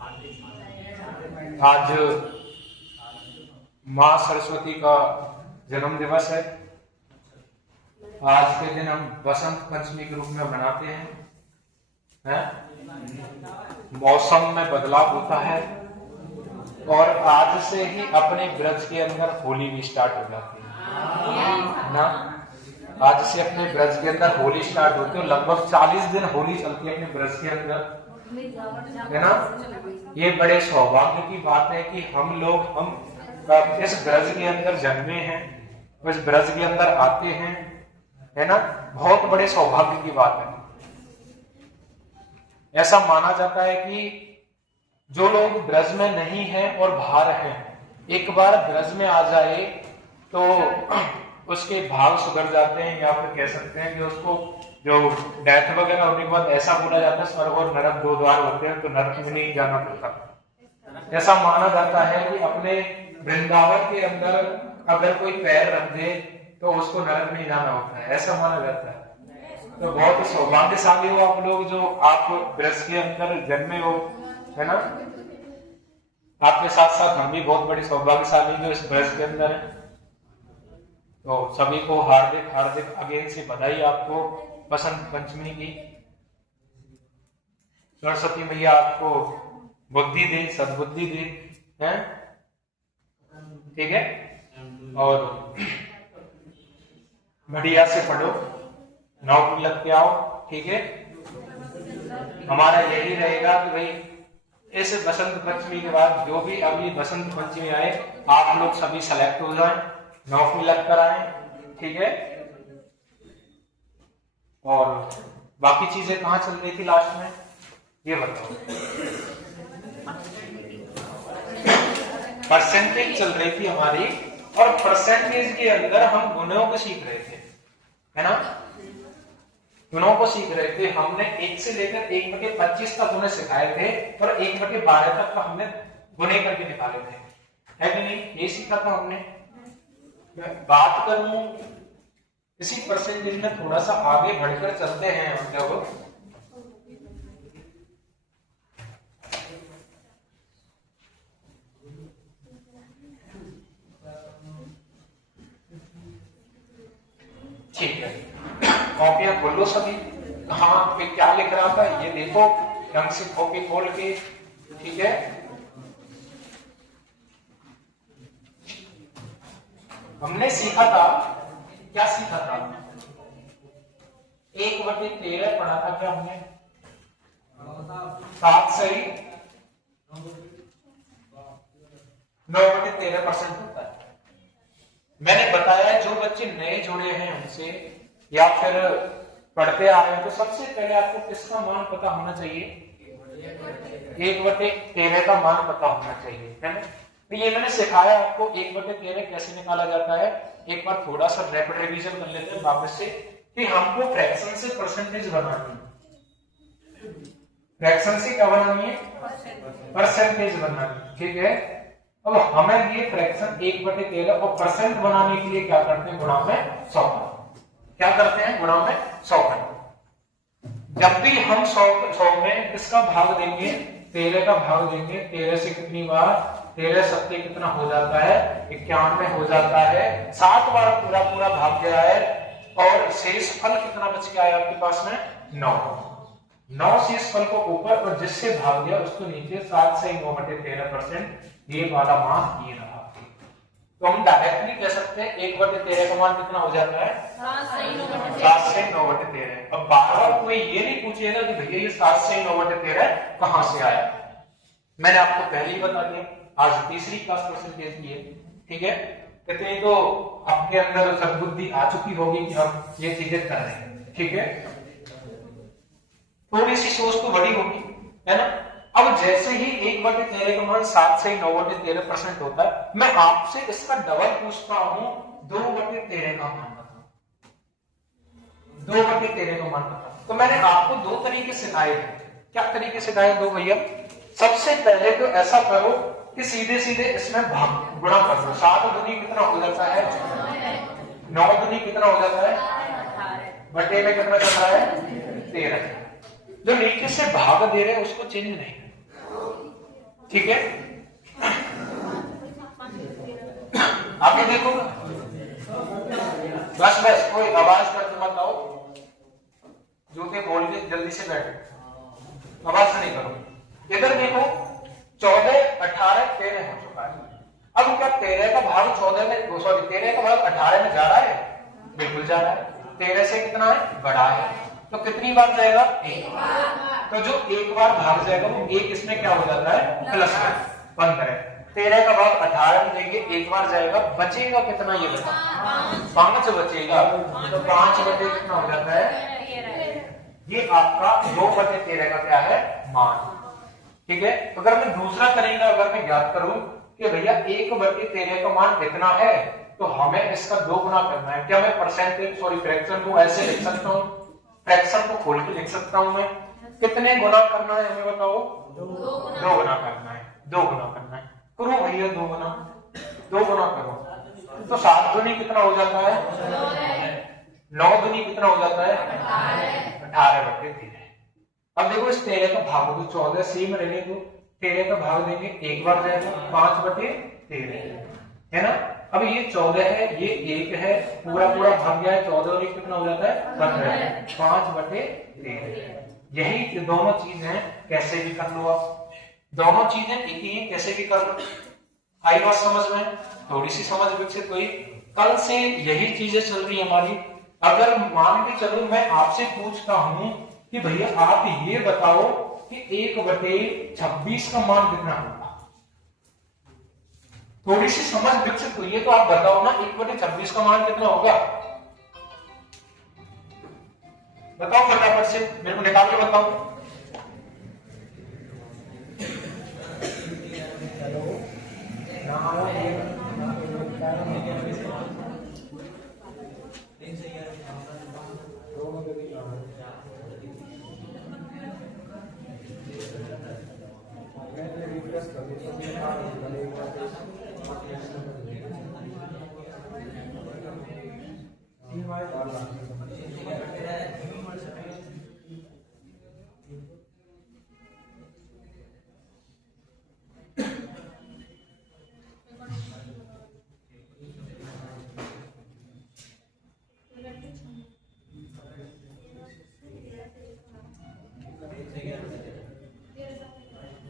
आज माँ सरस्वती का जन्म दिवस है। आज के दिन हम बसंत पंचमी के रूप में मनाते हैं। मौसम में बदलाव होता है और आज से ही अपने ब्रज के अंदर होली भी स्टार्ट हो जाती है ना। आज से अपने ब्रज के अंदर होली स्टार्ट होती है। लगभग 40 दिन होली चलती है अपने ब्रज के अंदर, है ना। ये बड़े सौभाग्य की बात है कि हम इस ब्रज के अंदर जन्मे हैं, इस ब्रज के अंदर आते हैं, है ना। बहुत बड़े सौभाग्य की बात है। ऐसा माना जाता है कि जो लोग ब्रज में नहीं हैं और बाहर हैं, एक बार ब्रज में आ जाए तो उसके भाव सुधर जाते हैं, या फिर कह सकते हैं कि उसको जो डेथ वगैरह होने के बाद ऐसा बोला जाता है स्वर्ग और नरक 2 द्वार होते हैं, तो नरक में नहीं जाना पड़ता। ऐसा माना जाता है कि अपने वृंदावन के अंदर अगर कोई पैर रख दे तो उसको नरक नहीं जाना होता है, ऐसा माना जाता है। तो बहुत सौभाग्यशाली हो आप लोग जो आप ब्रज के अंदर जन्मे हो, है ना। आपके साथ साथ हम भी बहुत बड़े सौभाग्यशाली जो इस ब्रज के अंदर है। तो सभी को हार्दिक हार्दिक अगेन से बधाई आपको बसंत पंचमी की। सरस्वती मैया आपको बुद्धि दे, सद्बुद्धि दे, हैं, ठीक है। और बढ़िया से पढ़ो, नौकरी लग के आओ, ठीक है। हमारा यही रहेगा कि भाई इस बसंत पंचमी के बाद जो भी अभी बसंत पंचमी आए, आप लोग सभी सेलेक्ट हो जाएं, नौकरी लग कर आए, ठीक है। और बाकी चीजें कहां चल रही थी लास्ट में, ये बताओ। परसेंटेज चल रही थी हमारी, और परसेंटेज के अंदर हम गुणों को सीख रहे थे, है ना। गुणों को सीख रहे थे। हमने 1 से लेकर 1/25 तक उन्हें सिखाए थे, और 1/12 तक का हमने गुणे करके निकाले थे, है कि नहीं। ये सीखा था हमने। बात करूं इसी परसेंटेज में थोड़ा सा आगे बढ़कर चलते हैं हम लोग। ठीक है, कॉपियां खोलो सभी। कहाँ पे क्या लिख रहा था ये देखो, ढंग से कॉपी खोल के, ठीक है। हमने सीखा था, क्या सीखा था, 1/13 पढ़ा था क्या हमने। 7 सही 9/13% होता है। मैंने बताया जो बच्चे नए जुड़े हैं उनसे, या फिर पढ़ते आ रहे हैं, तो सबसे पहले आपको किसका मान पता होना चाहिए, 1/13 का मान पता होना चाहिए, है ना। तो ये मैंने सिखाया आपको 1/13 कैसे निकाला जाता है। एक बार थोड़ा सा रैपिड रिवीजन कर लेते हैं वापस से, कि हमको फ्रैक्शन से परसेंटेज बनानी है। फ्रैक्शन से क्या बनानी है, परसेंटेज बनानी है, ठीक है। अब हमें ये फ्रैक्शन 1/13 और परसेंट बनाने के लिए क्या करते हैं, गुणा में 100। क्या करते हैं, गुणा में 100। जब भी हम 100 में किसका भाग देंगे, 13 का भाग देंगे। 13 से कितनी बार, 13 सत्ते कितना हो जाता है, 91 हो जाता है। 7 बार पूरा पूरा भाग गया है, और शेष फल कितना बच गया है आपके पास में, 9 शेष फल को ऊपर और जिससे भाग दिया उसको नीचे। 7 से 9/13%, ये वाला मान ये रहा। तो हम डायरेक्टली कह सकते हैं 1/13 का मान कितना हो जाता है, 7 से 9/13। अब बार बार कोई ये नहीं पूछेगा कि भैया ये 7 से 9/13 कहां से आया। मैंने आपको पहले ही बता दिया, आज तीसरी क्लास परसेंटेज की है, ठीक है। कहते तो आपके अंदर सद्बुद्धि आ चुकी होगी कि हम ये चीजें कर रहे हैं, ठीक है। थोड़ी सी सोच तो बड़ी होगी, है ना। अब जैसे ही 1/13 का मान 7 से 9/13% होता है, मैं आपसे इसका डबल पूछता हूं, 2/13 का मान बताओ। 2/13 का मान बताओ। तो मैंने आपको 2 तरीके सिखाए हैं। क्या तरीके सिखाए दो भैया। सबसे पहले तो ऐसा करो कि सीधे सीधे इसमें भाग गुणा कर दो। 7 दूनी कितना हो जाता है, 9 दूनी कितना हो जाता है, बटे में कितना चल रहा है, 13। जो नीचे से भाग दे रहे हैं उसको चेंज नहीं, ठीक है, आप ये देखो बस कोई आवाज करके मत आओ, जूते खोल के जल्दी से बैठो, आवाज नहीं करो। इधर देखो 14, 18, 13 हो चुका है। अब क्या 13 का भाग 14 में, सॉरी 13 का भाग 18 में जा रहा है? बिल्कुल जा रहा है। 13 से कितना है? बड़ा है, तो कितनी बार जाएगा? एक बार। तो जो एक बार भाग जाएगा वो एक इसमें क्या हो जाता है? प्लस 15। 13 का भाग 18 में देंगे, एक बार जाएगा, बचेगा कितना ये बता? 5 बचेगा। तो 5 बटे कितना हो जाता है? ये आपका 2/13 का क्या है? मान। ठीक है, तो अगर मैं दूसरा करेंगे, अगर मैं ज्ञात करूं कि भैया 1/13 का मान कितना है, तो हमें इसका 2 गुना करना है। क्या मैं परसेंटेज सॉरी फ्रैक्शन को ऐसे लिख सकता हूँ? फ्रैक्शन को खोल के लिख सकता हूँ मैं। कितने गुना करना है हमें बताओ? 2 गुना करना है। 2 गुना करना है, करो भैया 2 गुना, 2 गुना करो। तो 7 दूनी कितना हो जाता है? 9 दूनी कितना हो जाता है? 18/13। अब देखो इस 13 का भाग दो, 14 सेम रहने दो, 13 का भाग देंगे, एक बार जाएगा, 5/13 है ना। अब ये 14 है, ये 1 है, पूरा पूरा भाग गया है, 14 और 1 कितना हो जाता है? 15। 5/13। यही दोनों चीज है, कैसे भी कर लो आप, दोनों चीजें एक ही है, कैसे भी कर लो। आई बात समझ में? थोड़ी सी समझ विकसित हुई। कल से यही चीजें चल रही है हमारी। अगर मान के चलो मैं आपसे पूछता हूं कि भैया आप ये बताओ कि 1/26 का मान कितना होगा, थोड़ी सी समझ विकसित हुई है तो आप बताओ ना 1/26 का मान कितना होगा? बताओ फटाफट से, मेरे को निकाल के बताओ।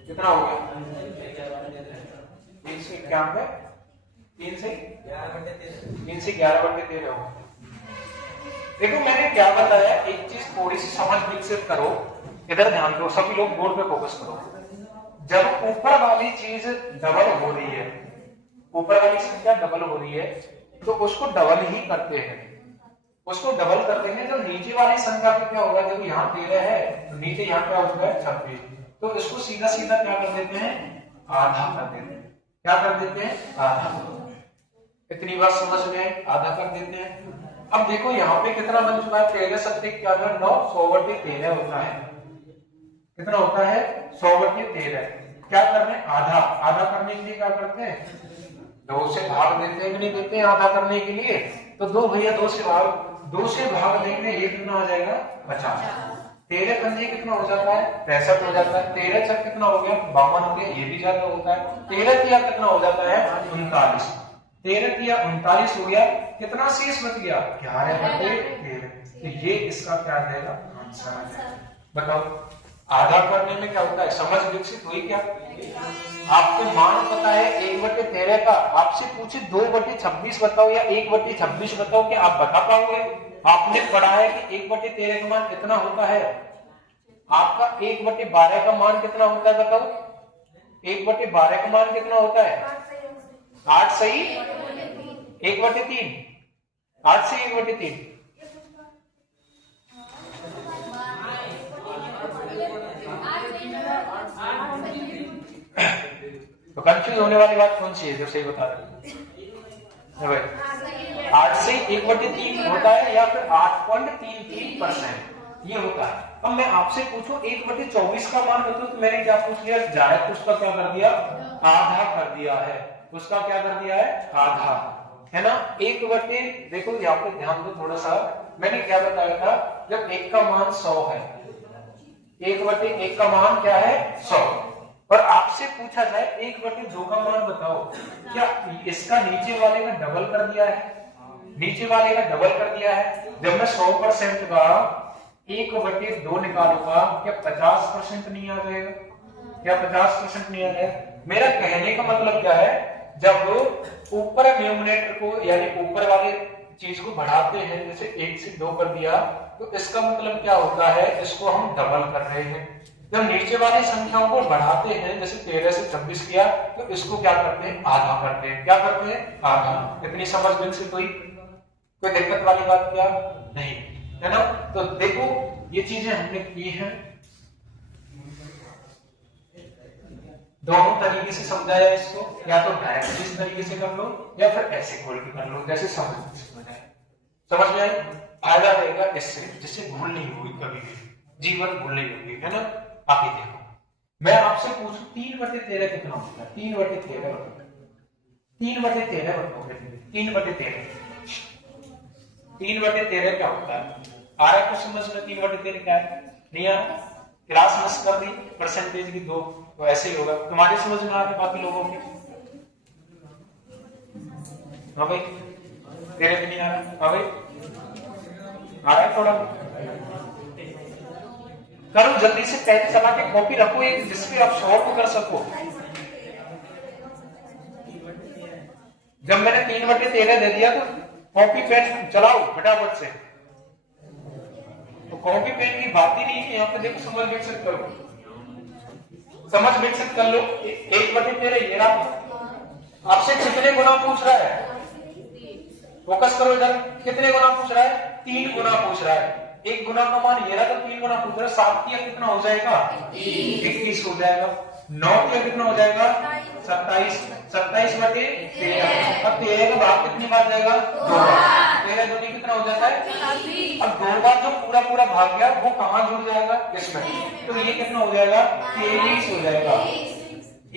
कितना हो गया? 3 से 91, 3 से 11/13 हो। देखो मैंने क्या बताया, एक चीज थोड़ी सी समझ विकसित करो, इधर ध्यान दो, सभी लोग बोर्ड पे फोकस करो। जब ऊपर वाली चीज डबल हो रही है, ऊपर वाली संख्या डबल हो रही है, तो उसको डबल ही करते हैं, उसको डबल करते हैं। तो नीचे वाली संख्या पे क्या होगा? देखो यहाँ 13 है, तो नीचे यहाँ क्या होगा? 26। तो इसको सीधा सीधा क्या कर देते हैं? आधा कर देते हैं। क्या कर देते हैं? आधा। इतनी बात समझ में? आधा कर देते हैं। अब देखो यहाँ पे कितना बन चुका है? 13 सत्ते क्या 9, 100/13 होता है। कितना होता है? 100/13। क्या करने? आधा। आधा करने के लिए क्या करते हैं? 2 से भाग देते हैं कि नहीं देते हैं आधा करने के लिए? तो 2 भैया 2 से भाग देंगे, ये कितना आ जाएगा? 50। 13 पंजे कितना हो जाता है? 65 हो जाता है। 13 छक कितना हो गया? 52 हो गया, ये भी ज्यादा होता है। 13 तिया कितना हो जाता है? 39। 13 तिया 39 हो गया, कितना शेष बच गया? 11/13। तो ये इसका क्या आ जाएगा? आंसर आ जाएगा। बताओ आधा करने में क्या होता है? समझ विकसित हुई क्या? आपको मान पता है 1/13 का, आपसे पूछे 2/26 बताओ या 1/26 बताओ, कि आप बता पाओगे? आपने पढ़ा है कि 1/13 का मान कितना होता है? आपका 1/12 का मान कितना होता है बताओ? 1/12 का मान कितना होता है? 8 सही 1/3। 8 से 1/3। तो कंफ्यूज होने वाली बात कौन सी है जो सही बता रहे भाई? 8 से 1/3 होता है या फिर 8.33% ये होता है। अब मैं आपसे पूछूं 1/24 का मान बताओ, तो मैंने क्या पूछ लिया? डायरेक्ट उसका क्या कर दिया? आधा कर दिया है। उसका क्या कर दिया है? आधा, है ना। देखो यहाँ पे ध्यान दो थोड़ा सा, मैंने क्या बताया था? जब 1 का मान 100 है, 1/1 का मान क्या है? 100, और आपसे आपसे पूछा जाए 1/2 का मान बताओ, क्या इसका नीचे वाले का डबल कर दिया है? नीचे वाले का डबल कर दिया है। जब मैं 100% का 1/2 निकालूंगा, क्या 50% नहीं आ जाएगा? क्या 50% नहीं आ जाएगा? मेरा कहने का मतलब क्या है, जब ऊपर न्यूमरेटर को यानी ऊपर वाले चीज को बढ़ाते हैं, जैसे 1 से 2 कर दिया, तो इसका मतलब क्या होता है, इसको हम डबल कर रहे हैं। जब नीचे वाली संख्याओं को बढ़ाते हैं, जैसे 13 से 26 किया, तो इसको क्या करते हैं, आधा करते हैं। क्या करते हैं, आधा। इतनी समझ बिल्कुल कोई दिक्कत वाली बात क्या नहीं है ना? तो देखो ये चीजें हमने की हैं, दोनों तरीके से समझाया इसको, या तो डायरेक्ट इस तरीके से कर लो या फिर ऐसे खोल के कर लो, जैसे समझ में आई। फायदा रहेगा इससे, जिससे भूल नहीं हुई, कभी भी जीवन भूल नहीं होगी, है ना? आप ही देखो, मैं आपसे पूछूं 3/13 कितना होता है? 3/13 3/13 बताओगे? 3/13 क्या होता है? आ रहा है कुछ समझ में? 3/13 क्या है? नहीं आ रहा? क्लास मिस कर दी परसेंटेज की 2, तो ऐसे ही होगा। तुम्हारी समझ में आ रही, बाकी लोगों की? हाँ भाई, तेरे भी नहीं आ रहा? हाँ भाई, आ रहा है थोड़ा? करो जल्दी से, पेन चला के कॉपी रखो एक, जिसपे आप सॉल्व कर सको। जब मैंने 3/13 दे दिया तो कॉपी पेन चलाओ फटाफट से। तो कॉपी पेन की बात ही नहीं है यहाँ पे। देखो समझ विकसित करो, समझ विकसित कर लो। 1/13 ये रहा। आपसे कितने गुना पूछ रहा है? फोकस करो इधर। कितने गुना पूछ रहा है? 3 गुना पूछ रहा है। 1 गुना का मान ये रहा, तो 3 गुना पूछ रहा है। 7 की कितना हो जाएगा? 21 हो जाएगा। 9 की कितना हो जाएगा? 27। 27/13। अब 13 का भाग कितनी बार जाएगा? 2 बार। 13 दूनी कितना हो जाता है? अब 2 बार जो पूरा पूरा भाग गया वो कहाँ जुड़ जाएगा? इसमें। तो ये कितना हो जाएगा? 23 हो जाएगा।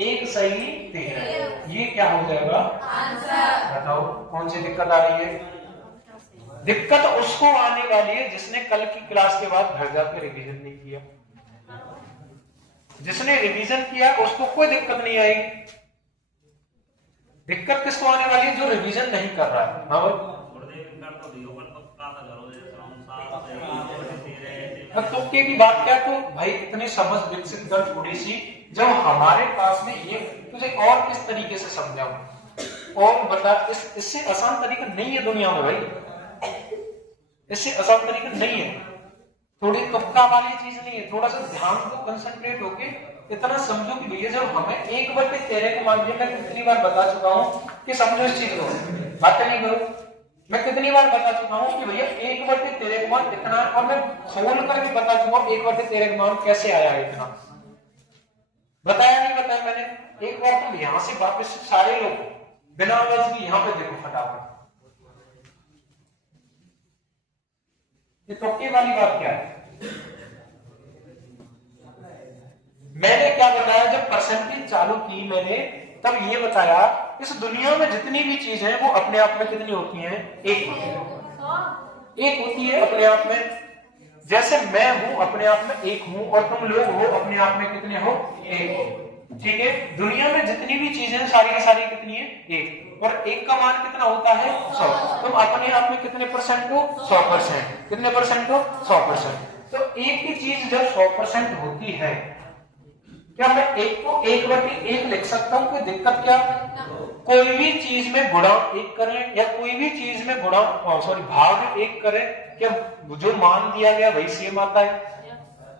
1 सही 13, ये क्या हो जाएगा आंसर? बताओ कौन सी दिक्कत आ रही है? दिक्कत उसको आने वाली है जिसने कल की क्लास के बाद घर जाकर रिवीजन नहीं किया। जिसने रिवीजन किया उसको कोई दिक्कत नहीं आई। दिक्कत किसको आने वाली है? जो रिवीजन नहीं कर रहा है। हाँ भाई, तुक्के की बात क्या? तो भाई इतनी समझ विकसित कर थोड़ी सी, जब हमारे पास में ये, तुझे और किस तरीके से समझाऊं और बता। इससे आसान तरीका नहीं है दुनिया में भाई, इससे आसान तरीका नहीं है। थोड़ी तुक्का वाली चीज नहीं है। थोड़ा सा ध्यान को कंसंट्रेट होके इतना समझो कि भैया जब हमें 1/13 को मान लिया, मैं कितनी बार बता चुका हूं कि समझो इस चीज को, बातें नहीं करो। मैं कितनी बार बता चुका हूं कि भैया 1/13 का मान इतना, और मैं खोल करके बता चुका हूं 1/13 का मान कैसे आया है इतना। बताया नहीं बताया मैंने? एक बार तुम यहां से वापस सारे लोग बिना आवाज की यहां पे देखो फटाफट। ये तुक्के वाली बात क्या है? मैंने क्या बताया? जब परसेंटेज चालू की मैंने, तब ये बताया इस दुनिया में जितनी भी चीजें हैं वो अपने आप में कितनी होती हैं? एक होती है। एक होती है अपने आप में। जैसे मैं हूं अपने आप में एक हूं, और तुम लोग हो अपने आप में कितने हो? एक हो। ठीक है, दुनिया में जितनी भी चीजें सारी की सारी कितनी है? एक। और एक का मान कितना होता है? 100। तुम अपने आप में कितने परसेंट हो? 100%। कितने परसेंट हो? 100%। तो एक की चीज जब 100% होती है, क्या मैं एक को 1/1 लिख सकता हूं? कोई दिक्कत क्या? कोई भी चीज में गुणा 1 करें या कोई भी चीज में गुणा भाग 1 करें, क्या जो मान दिया गया वही सेम आता है?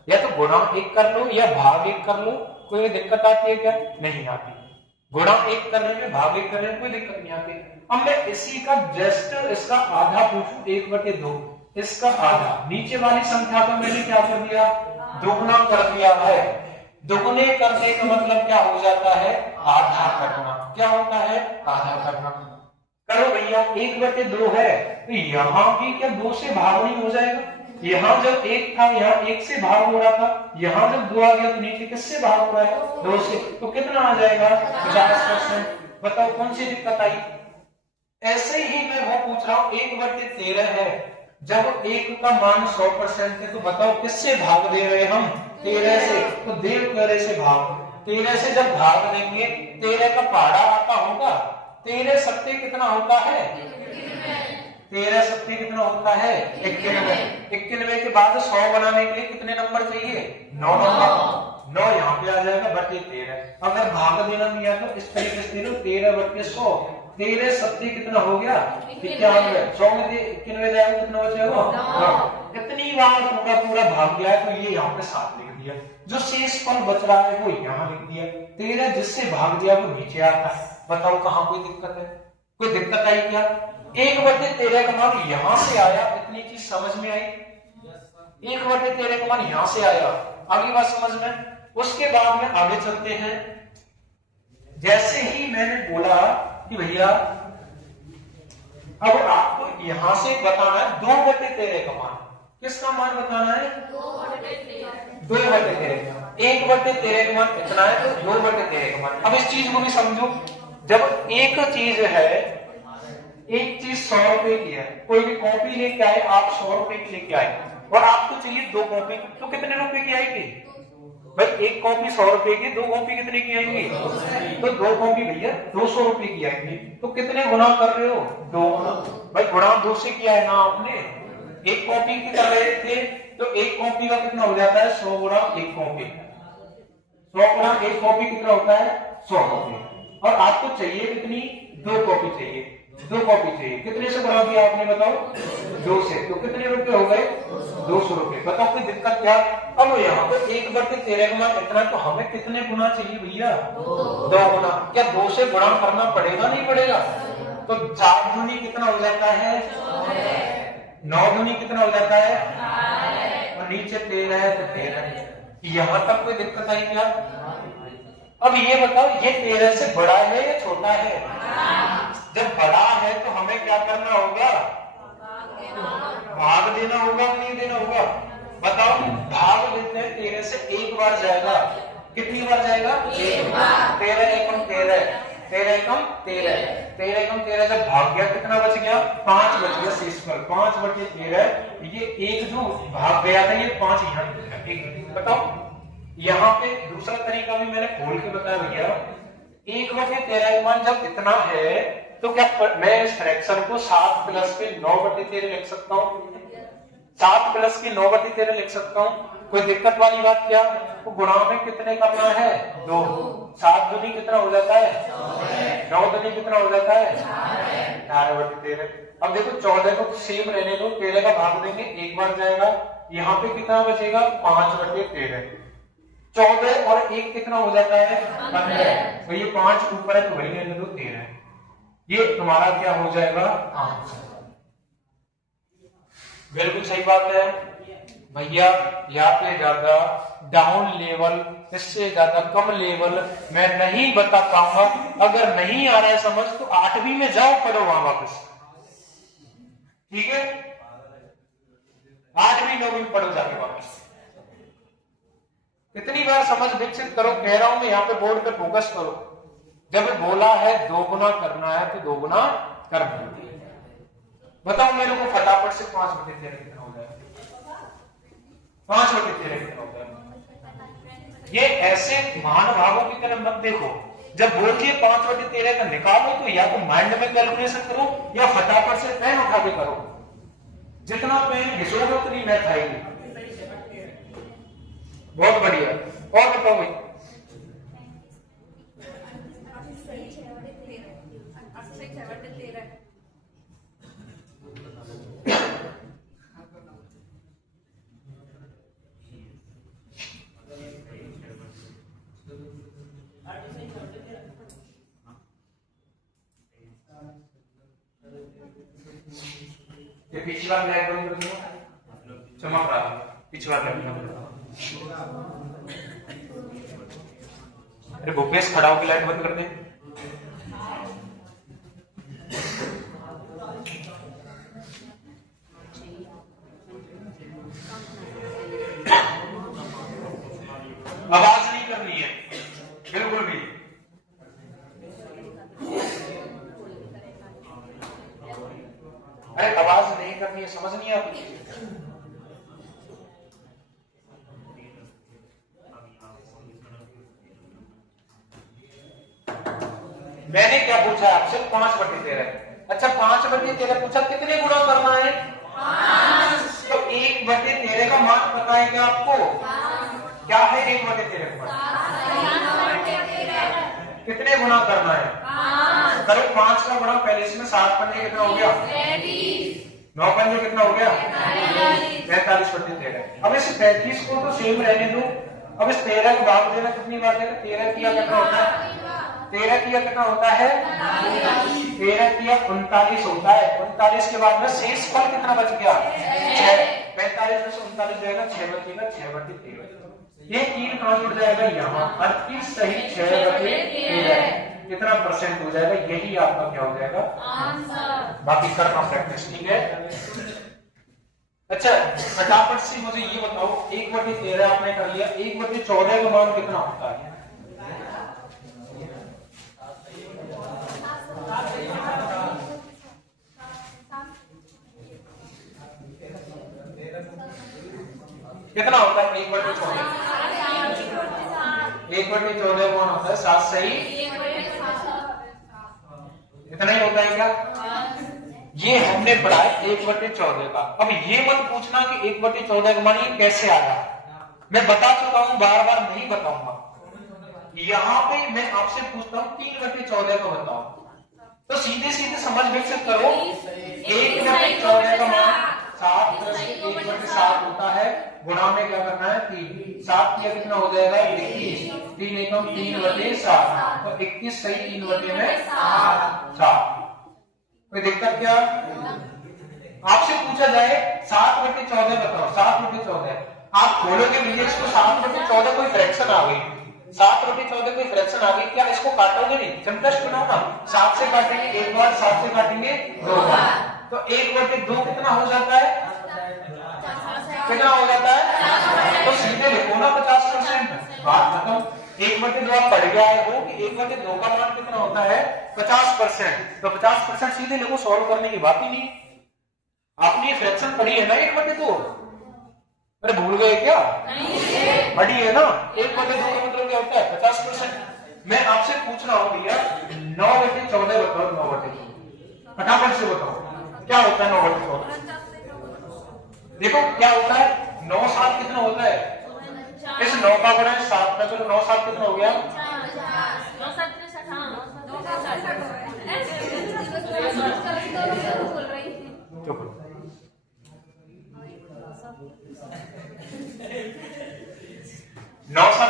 या तो गुणा 1 कर लो या भाग 1 कर लो, कोई दिक्कत आती है क्या? नहीं आती। गुणा 1 करने में भाग 1 करने में कोई दिक्कत नहीं आती। अब मैं इसी का जस्ट इसका आधा पूछूं, 1/2, इसका आधा। नीचे वाली संख्या को मैंने क्या कर दिया? दोगुना कर दिया है। दोगुने करने का मतलब क्या हो जाता है? आधा करना। क्या होता है? आधा करना। करो भैया, 1/2 है तो यहां भी क्या 2 से भाग नहीं हो जाएगा? यहां जब 1 था, यहां 1 से भाग हो रहा था। यहां जब 2 आ गया तो नीचे किससे भाग हो रहा है? 2 से। तो कितना आ जाएगा? 50%। बताओ कौन सी दिक्कत आई? ऐसे ही मैं वो पूछ रहा हूं, 1/13 है, जब 1 का मान 100% है, तो बताओ किससे भाग दे रहे हम? 13 से। तो देव 13 से भाग। 13 से जब भाग देंगे 13 का पहाड़ा आता होगा, 13 सत्ते कितना होता है? 13 सत्ते कितना होता है? 91। 91 के बाद 100 बनाने के लिए कितने नंबर चाहिए? 9 नंबर। 9 यहाँ पे आ जाएगा बटे 13। अगर भाग देना नहीं आता तो इस तरीके से 13 बटे 100, 13 सत्ते कितना हो गया? 91। 100 में 91 जाएगा कितना बचेगा? इतनी बार पूरा पूरा भाग गया है तो ये यहाँ पे 7 लिख दिया। जो शेष पल बच रहा है वो यहाँ लिख दिया। 13 जिससे भाग दिया वो नीचे आता है। बताओ कहाँ कोई दिक्कत है? कोई दिक्कत आई क्या? 1/13 का मान यहां से आया, इतनी चीज समझ में आई? 1/13 का मान यहां से आया, आगे बात समझ में। उसके बाद में आगे चलते हैं। जैसे ही मैंने बोला कि भैया अब आपको यहां से बताना है 2/13 का मान। किसका मान बताना है? 2/13। 1/13 का मान कितना है? तो 2/13 का मान। अब इस चीज को भी समझो, जब एक चीज है, एक चीज 100 रुपए की है, कोई भी कॉपी लेके आए, आप 100 रुपए की लेके आए और आपको चाहिए 2 कॉपी, तो कितने रुपए की आएगी भाई? एक कॉपी 100 रुपए की, 2 कॉपी कितने की आएंगी? तो 2 कॉपी भैया 200 रुपए की आएंगी। तो कितने गुना कर रहे हो? 2 गुना। भाई गुणा 2 से किया है ना आपने, एक कॉपी की कर रहे थे तो एक कॉपी का कितना हो जाता है? 100 गुना एक कॉपी। 100 गुना एक कॉपी कितना होता है? 100 कॉपी। और आपको चाहिए कितनी? 2 कॉपी चाहिए। 2 कॉपी चाहिए। कितने से बढ़ा दिया आपने बताओ? 2 से। तो कितने रुपए हो गए? 200 रुपए। बताओ कोई दिक्कत क्या? अब यहाँ पे 1/13 का मान इतना, तो हमें कितने गुना चाहिए भैया? 2 गुना। क्या 2 से गुणा करना पड़ेगा नहीं पड़ेगा? तो 4 दूनी कितना हो जाता है? 9 दूनी कितना हो जाता है? और नीचे 13 है तो 13। यहां तक कोई दिक्कत आई क्या? अब ये बताओ ये 13 से बड़ा है या छोटा है? जब बड़ा है तो हमें क्या करना होगा? भाग देना होगा कि नहीं देना होगा? बताओ भाग देते हैं 13 से एक बार जाएगा। कितनी बार जाएगा? एक बार। 13 एकम 13, 13 एकम 13, 13 एकम 13 जब भाग गया कितना बच गया? 5 बच गया शेष पर। 5/13 ये एक जो भाग गया था ये 5 यहाँ एक। बताओ यहाँ पे दूसरा तरीका भी मैंने खोल के बताया भैया। 1/13 का मान जब इतना है तो क्या मैं इस फ्रैक्शन को 7 प्लस के 9/13 लिख सकता हूँ? 7 प्लस के 9/13 लिख सकता हूँ। कोई दिक्कत वाली बात क्या? तो गुणा में कितने करना है? 2। 7 दूनी कितना हो जाता है? 9 दूनी कितना हो जाता है? 18/13। अब देखो 14 को सेम रहने दो, 13 का भाग देंगे एक बार जाएगा। यहाँ पे कितना बचेगा? 5/13। 14 और 1 कितना हो जाता है? 15। तो ये 5 ऊपर है तो वही रहने दो 13। ये तुम्हारा क्या हो जाएगा? आंसर। बिल्कुल सही बात है भैया। या पे ज्यादा डाउन लेवल, इससे ज्यादा कम लेवल मैं नहीं बता पाऊंगा। अगर नहीं आ रहा है समझ तो 8वीं में जाओ, पढ़ो वहां वापस। ठीक है? 8वीं 9वीं पढ़ो जाके वापस। इतनी बार समझ विकसित करो, कह रहा हूं मैं, यहाँ पे बोर्ड पे फोकस करो। जब बोला है 2 गुना करना है तो 2 गुना करना है। बताओ मेरे को फटाफट से 5/13 कितना हो जाएगा? 5/13 कितना हो जाएगा? ये ऐसे मान भागों की तरह मत देखो। जब बोलती है 5/13 का निकालो तो या तो माइंड में कैलकुलेशन करो या फटाफट से पेन उठा के करो। जितना पेन घिसोगे उतनी मैथ आएगी। बहुत बढ़िया। और बताओ भाई। ये पिछला ब्लैक बंद कर दो, चमक रहा है पिछला ब्लैक बंद कर दो। अरे भूपेश खड़ा होकर लाइट बंद कर दे। आवाज नहीं करनी है बिल्कुल भी। अरे आवाज नहीं करनी है, समझ नहीं आती। मैंने क्या पूछा आपसे 5/13। अच्छा 5/13 पूछा, कितने गुणा करना है? 5। तो 1/13 का मान पता है क्या आपको? क्या है 1/13 का मान? कितने गुणा करना है? 5। करो 5 का गुणा, पहले इसमें 7 पंजे कितना हो गया? 9 पंजे कितना हो गया? 45/13। अब इस 35 को तो सेम रहने दो। अब इस 13 को भाग देना, कितनी बार देना? 13 किया कितना होता है? 13 किया कितना होता है? 13 किया 39 होता है। 39 के बाद में शेष फल कितना बच गया? 6। 45 में से 39 जाएगा, 6 बचेगा, 6/13। ये 3 कहां जुड़ जाएगा? यहाँ। अर्थी सही 6/13 कितना परसेंट हो जाएगा? यही आपका क्या हो जाएगा? आंसर। बाकी करना प्रैक्टिस, ठीक है? अच्छा फटाफट से मुझे ये बताओ, 1/13 आपने कर लिया, 1/14 का मान कितना होता है? कितना होता है 1/14? 1/14 कौन होता है? 7 सही। इतना ही होता है क्या? ये हमने पढ़ा है 1/14 का। अब ये मत पूछना कि 1/14 का मान ये कैसे आया, मैं बता चुका हूं, बार बार नहीं बताऊंगा। यहां पे मैं आपसे पूछता हूं 3/14 का बताओ, तो सीधे सीधे समझ विकसित करो। 1/14 का मान 7 + 1/7 होता है, गुणा में क्या करना है? 3। 7 किया कितना हो जाएगा? 21। 3 एकम 3/7, तो 21 सही 3/7। कोई दिक्कत क्या? आपसे पूछा जाए 7/14 बताओ, 7/14 आप खोलोगे भैया इसको, 7/14 कोई फ्रैक्शन आ गई, 7/14 कोई फ्रैक्शन आ गई, क्या इसको काटोगे? नहीं, सिंपलेस्ट बनाओ ना। 7 से काटेंगे 1 बार, 7 से काटेंगे 2 बार, तो 1/2 कितना हो जाता है? कितना हो जाता है? तो सीधे लिखो ना 50%। बात खत्म। 1/2 आप पढ़ गए हो कि 1/2 का मान कितना होता है? 50%। तो 50% सीधे लिखो, सॉल्व करने की बात ही नहीं। आपने ये फ्रैक्शन पढ़ी है ना 1/2? अरे भूल गए क्या? नहीं पढ़ी है ना। 1/2 का मतलब क्या होता है? 50%। मैं आपसे पूछ रहा हूं भैया 9/14 बताओ। 9/14 फटाफट से बताओ क्या होता है? 9/14 देखो क्या होता है? 9 7 कितना होता है? इस 9 का गुणा 7 में, तो 9 7 कितना हो गया? 9 7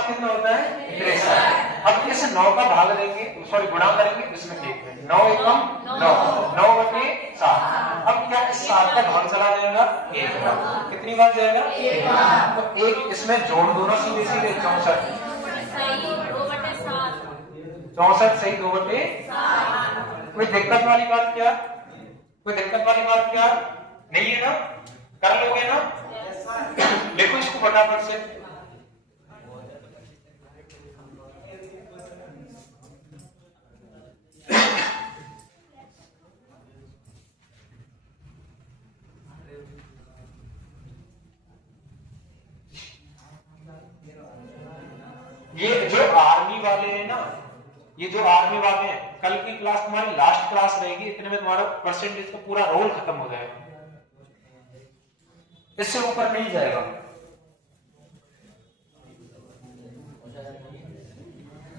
कितना होता है? 63। अब इस 9 का भाग देंगे, सॉरी गुणा करेंगे, इसमें 1 है। 9 एकम 9, 9/7। अब क्या इस 7 का भाग चला जाएगा? 1 बार। कितनी बार जाएगा? 1 बार। तो 1 इसमें जोड़ दो ना सीधे सीधे, 64 सही 2/7। कोई दिक्कत वाली बात क्या? कोई दिक्कत वाली बात क्या नहीं है ना? कर लोगे ना? देखो इसको फटाफट से। ये जो आर्मी वाले हैं ना, ये जो आर्मी वाले हैं, कल की क्लास तुम्हारी लास्ट क्लास रहेगी, इतने में तुम्हारा परसेंटेज का पूरा रोल खत्म हो जाएगा, इससे ऊपर नहीं जाएगा।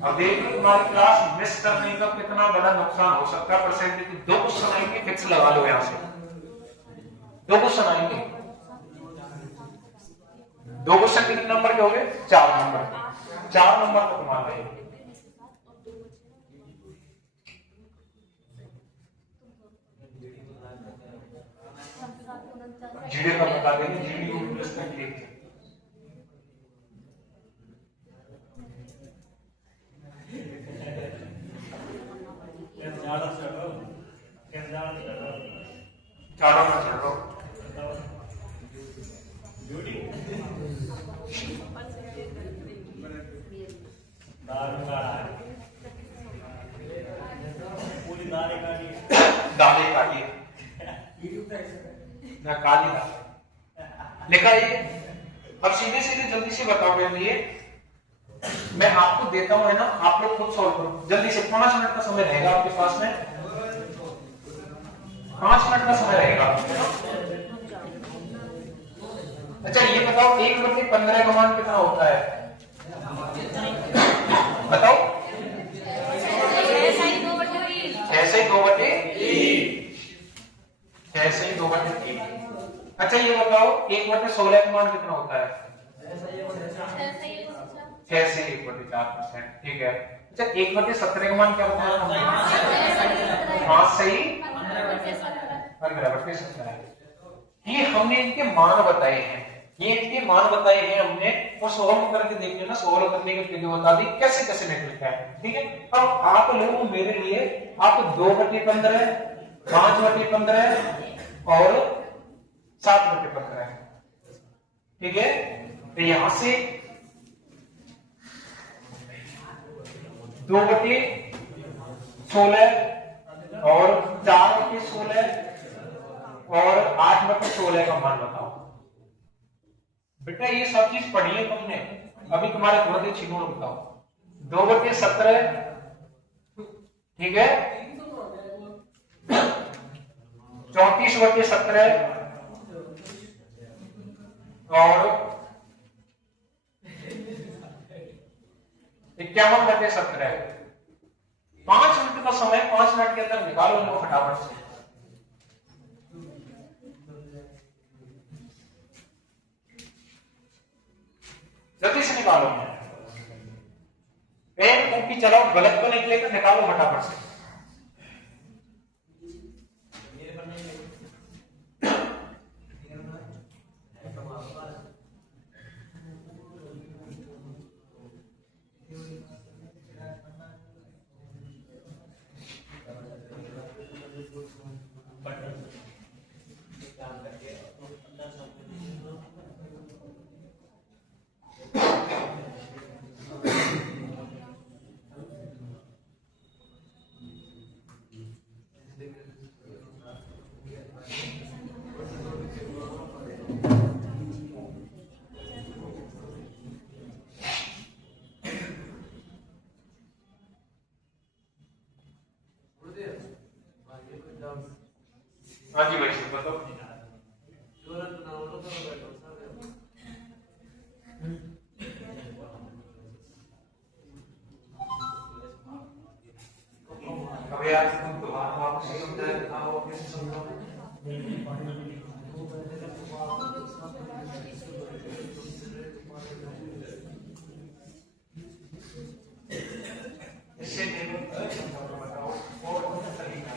अब देखो तुम्हारी क्लास मिस करने का कितना बड़ा नुकसान हो सकता है। परसेंटेज 2 क्वेश्चन आएंगे, फिक्स लगा लो यहां से। 2 क्वेश्चन आएंगे, 2 क्वेश्चन कितने नंबर के हो गए? 4 नंबर के। 4 नंबर को तुम्हारा है। जीडी का बता देंगे, जीडी को रिप्लेसमेंट लिख देंगे। चारों में चलो दाले काटिए ना, काली दाल लिखा है। अब सीधे सीधे जल्दी से बताओ मेरे लिए मैं आपको देता हूं है ना, आप लोग खुद सॉल्व करो जल्दी से। 5 मिनट का समय रहेगा आपके पास में, 5 मिनट का समय रहेगा। अच्छा ये बताओ 1/15 का मान कितना होता है? बताओ। 6/2/3। अच्छा ये बताओ 1/16 का मान कितना होता है? 6/1/4%। ठीक है। अच्छा 1/17 का मान क्या होता है? 5/15/17। ये हमने इनके मान बताए हैं, ये इनके मान बताए हैं हमने, और सॉल्व करके देख लेना, सॉल्व करने के तरीके बता दी कैसे कैसे निकलता है। ठीक है। अब आप लोग मेरे लिए आप 2/15, 5/15 और 7/15। ठीक है। तो यहां से 2/16 और 4/16 और 8/16 का मान बताओ। बेटा ये सब चीज पढ़ी है तुमने, अभी तुम्हारे थोड़ा देर छिनोड़ बताओ। 2/17, ठीक है, 34/17 और 51/17। 5 मिनट का समय, 5 मिनट के अंदर निकालो इनको फटाफट से। जल्दी से निकालो। पेन कॉपी चलाओ, गलत तो नहीं लेकर निकालो फटाफट से। हाँ जी भाई बताओ। अब यार तुम दोबारा वापस समझाए, बताओ कैसे समझाओ। इससे बताओ और तरीका है।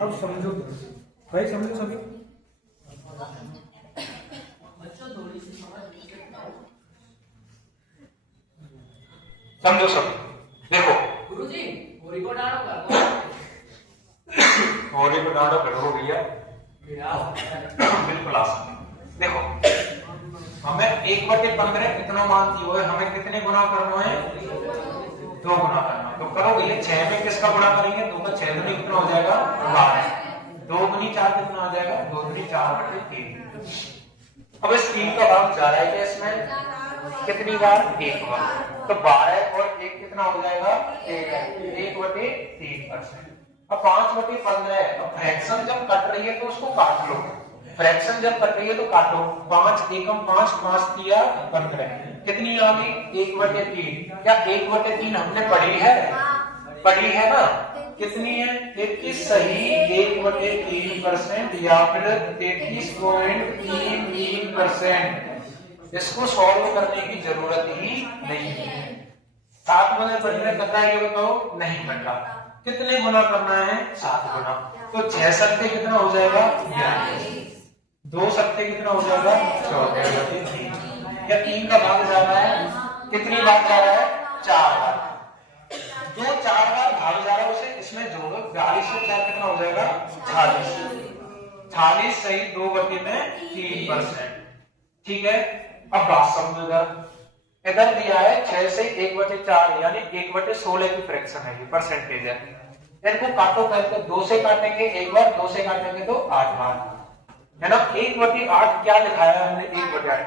अब समझो भाई, समझो सभी। समझो सभी। देखो गुरुजी होरी को डालो कर होरी को डालो करो भैया, बिल्कुल आसान। देखो हमें 1/15 कितना मान दिया है, हमें कितने गुना करना है? 2 गुना करना। तो करो भैया 6 में किसका गुना करेंगे? 2 का 6 दूनी कितना हो जाएगा? 12। 2 दूनी 4 कितना हो जाएगा? 2 दूनी 4/3। अब इस 3 का भाग जा रहा है क्या इसमें? कितनी बार? 1 बार। तो 12 और 1 कितना हो जाएगा? 1/3%। अब 5/15। अब फ्रैक्शन जब कट रही है तो उसको काट लो। फ्रैक्शन जब कट रही है तो काटो। 5 एकम 5, 5 तिया 15। कितनी आ गई? 1/3। क्या 1/3 हमने पढ़ी है? पढ़ी है ना? कितनी है? 33 सही 1/3% या फिर 33.33%। इसको सॉल्व करने की जरूरत ही नहीं है। 7/15 करना है, ये बताओ? नहीं करना। कितने गुना करना है? 7 गुना। तो 6 सत्ते कितना हो जाएगा? 2 सत्ते कितना हो जाएगा? 14/3। या 3 का भाग जा रहा है, कितनी बार जा रहा है? 4 बार। 2 4 बार भाग जा रहा है उसे, इसमें जोड़ो 42 से 4 कितना हो जाएगा? 46। 46 सही 2/3%। ठीक है। अब बात समझो इधर दिया है 6 से 1/4 यानी 1/16 की फ्रैक्शन है, ये परसेंटेज है। इनको काटो पहले, 2 से काटेंगे 1 बार, 2 से काटेंगे तो 8 बार, है ना? 1/8 क्या लिखाया है हमने? 1/8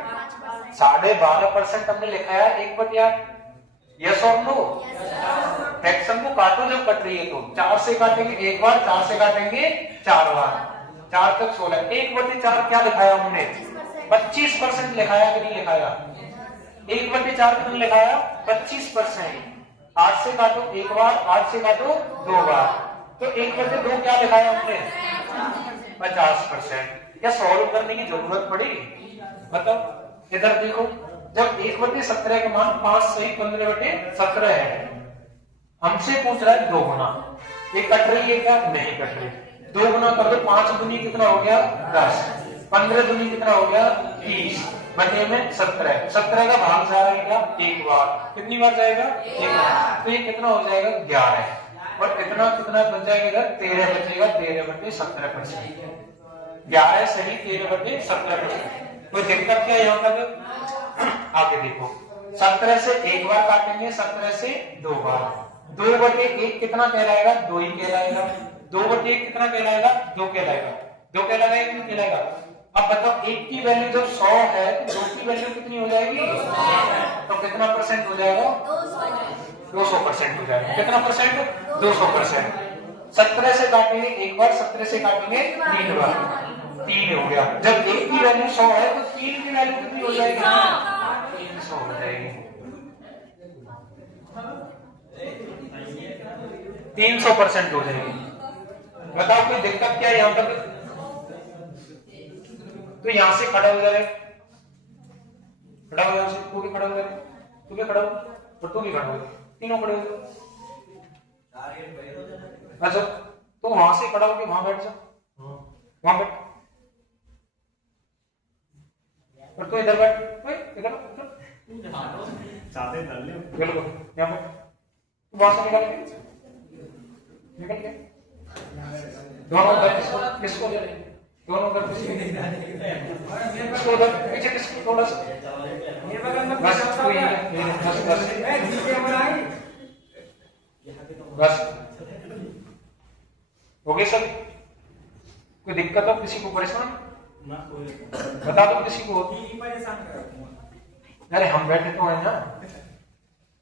12.5% हमने लिखाया है 1/8। यस और नो? फ्रैक्शन को काटो जब कट रही है तो 4 से काटेंगे 1 बार, 4 से काटेंगे 4 बार, 4 तक 16। 1/4 क्या लिखाया हमने? 25% लिखाया कि नहीं लिखाया? 1/4 कितना लिखाया? 25%। 8 से काटो 1 बार, 8 से काटो 2 बार, तो 1/2 क्या लिखाया हमने? 50%। क्या सॉल्व करने की जरूरत पड़ी? बताओ। इधर देखो, जब 1/17 का मान 5 सही 15/17 है, हमसे पूछ रहा है 2 गुना। ये कट रही है क्या? नहीं कट रही। 2 गुना कर दो, 5 दूनी कितना हो गया? 10। 15 दूनी कितना हो गया? 30 बटे में 17। 17 का भाग जा रहा है क्या? 1 बार। कितनी बार जाएगा? 1 बार। तो ये कितना हो जाएगा? 11। और इतना कितना बच जाएगा इधर? 13 बचेगा। 13/17%। 11 सही 13/17%। कोई दिक्कत क्या यहाँ तक? आगे देखो, 17 से 1 बार काटेंगे, 17 से 2 बार। 2/1 कितना कहलाएगा? 2 ही कहलाएगा। 2/1 कितना कहलाएगा? 2 कहलाएगा। 2 कहलाएगा, 1 नहीं कहलाएगा। अब बताओ 1 की वैल्यू जब 100 है तो 2 की वैल्यू कितनी हो जाएगी? तो कितना परसेंट हो जाएगा? 200% हो जाएगा। कितना परसेंट? 200%। 17 से काटेंगे 1 बार, 17 से काटेंगे 3 बार, 3 हो गया। जब 1 की वैल्यू 100 है तो 3 की वैल्यू कितनी हो जाएगी? 300 हो जाएगी। 300% हो जाएगी। बताओ कोई दिक्कत क्या है यहाँ तक? तो यहां से खड़ा हो जाए, खड़ा हो यहां से, तू भी खड़ा हो जाए, तू भी खड़ा हो और तू भी खड़ा हो, तीनों खड़े हो। अच्छा तो वहां से खड़ा होके वहां बैठ जा, वहां बैठ, और तू इधर बैठ, इधर चाहते कर ले, बिल्कुल यहाँ पे वहां से निकल के दोनों उधर किसको ले रहे? दोनों उधर किसको उधर पीछे किसको थोड़ा सा बस बस हो गए सब। कोई दिक्कत हो? किसी को परेशान? बता दो किसी को। अरे हम बैठे तो हैं ना।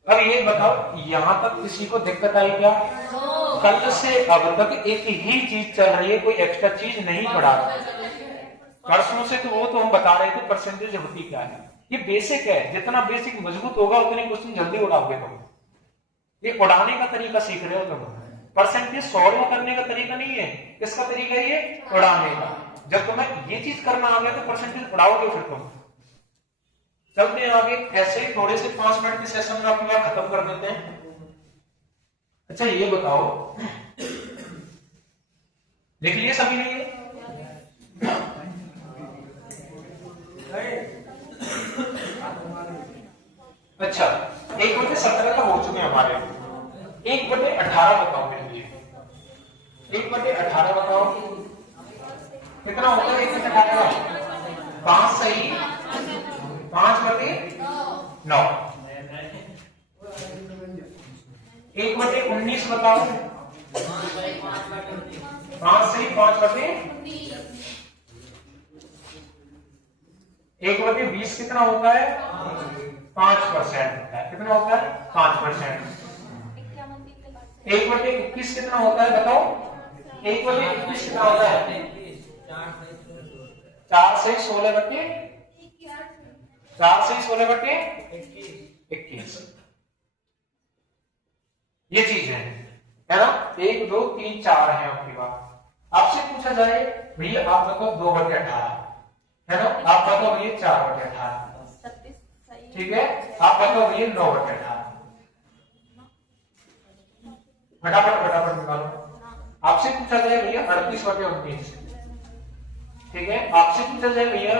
अब ये बताओ यहां तक किसी को दिक्कत आई क्या? कल से अब तक एक ही चीज चल रही है, कोई एक्स्ट्रा चीज नहीं पढ़ा। परसों से तो वो तो हम बता रहे थे परसेंटेज होती क्या है, ये बेसिक है, जितना बेसिक मजबूत होगा उतने क्वेश्चन जल्दी उड़ाओगे तुम। ये उड़ाने का तरीका सीख रहे हो तुम, परसेंटेज सॉल्व करने का तरीका नहीं है। किसका तरीका है ये? उड़ाने का। जब तुम्हें ये चीज करना आ गया तो परसेंटेज उड़ाओगे फिर तुम। चलते हैं आगे, ऐसे ही थोड़े से 5 मिनट के सेशन में अपना खत्म कर देते हैं। अच्छा ये बताओ, लिख लिए सभी ने ये? अच्छा 1/17 का हो चुके हमारे। 1/18 बताओ मेरे लिए। 1/18 बताओ कितना होता है? 1/18 का 5 सही 5/9। 1/19 बताओ। 5 सही 5/19। 1/20 कितना होता है? 5% होता है। कितना होता है? 5%। 1/21 कितना होता है बताओ? 1/21 कितना होता है? 4 से 16/21। 4 से 16/21 ये चीज है ना? 1 2 3 4 है आपकी बात। आपसे पूछा जाए भैया आप बताओ 2/18 है ना? आप बताओ भैया 4/18। ठीक है, आप बताओ भैया 9/18। फटाफट फटाफट निकालो। आपसे पूछा जाए भैया 38/19। ठीक है, आपसे पूछा जाए भैया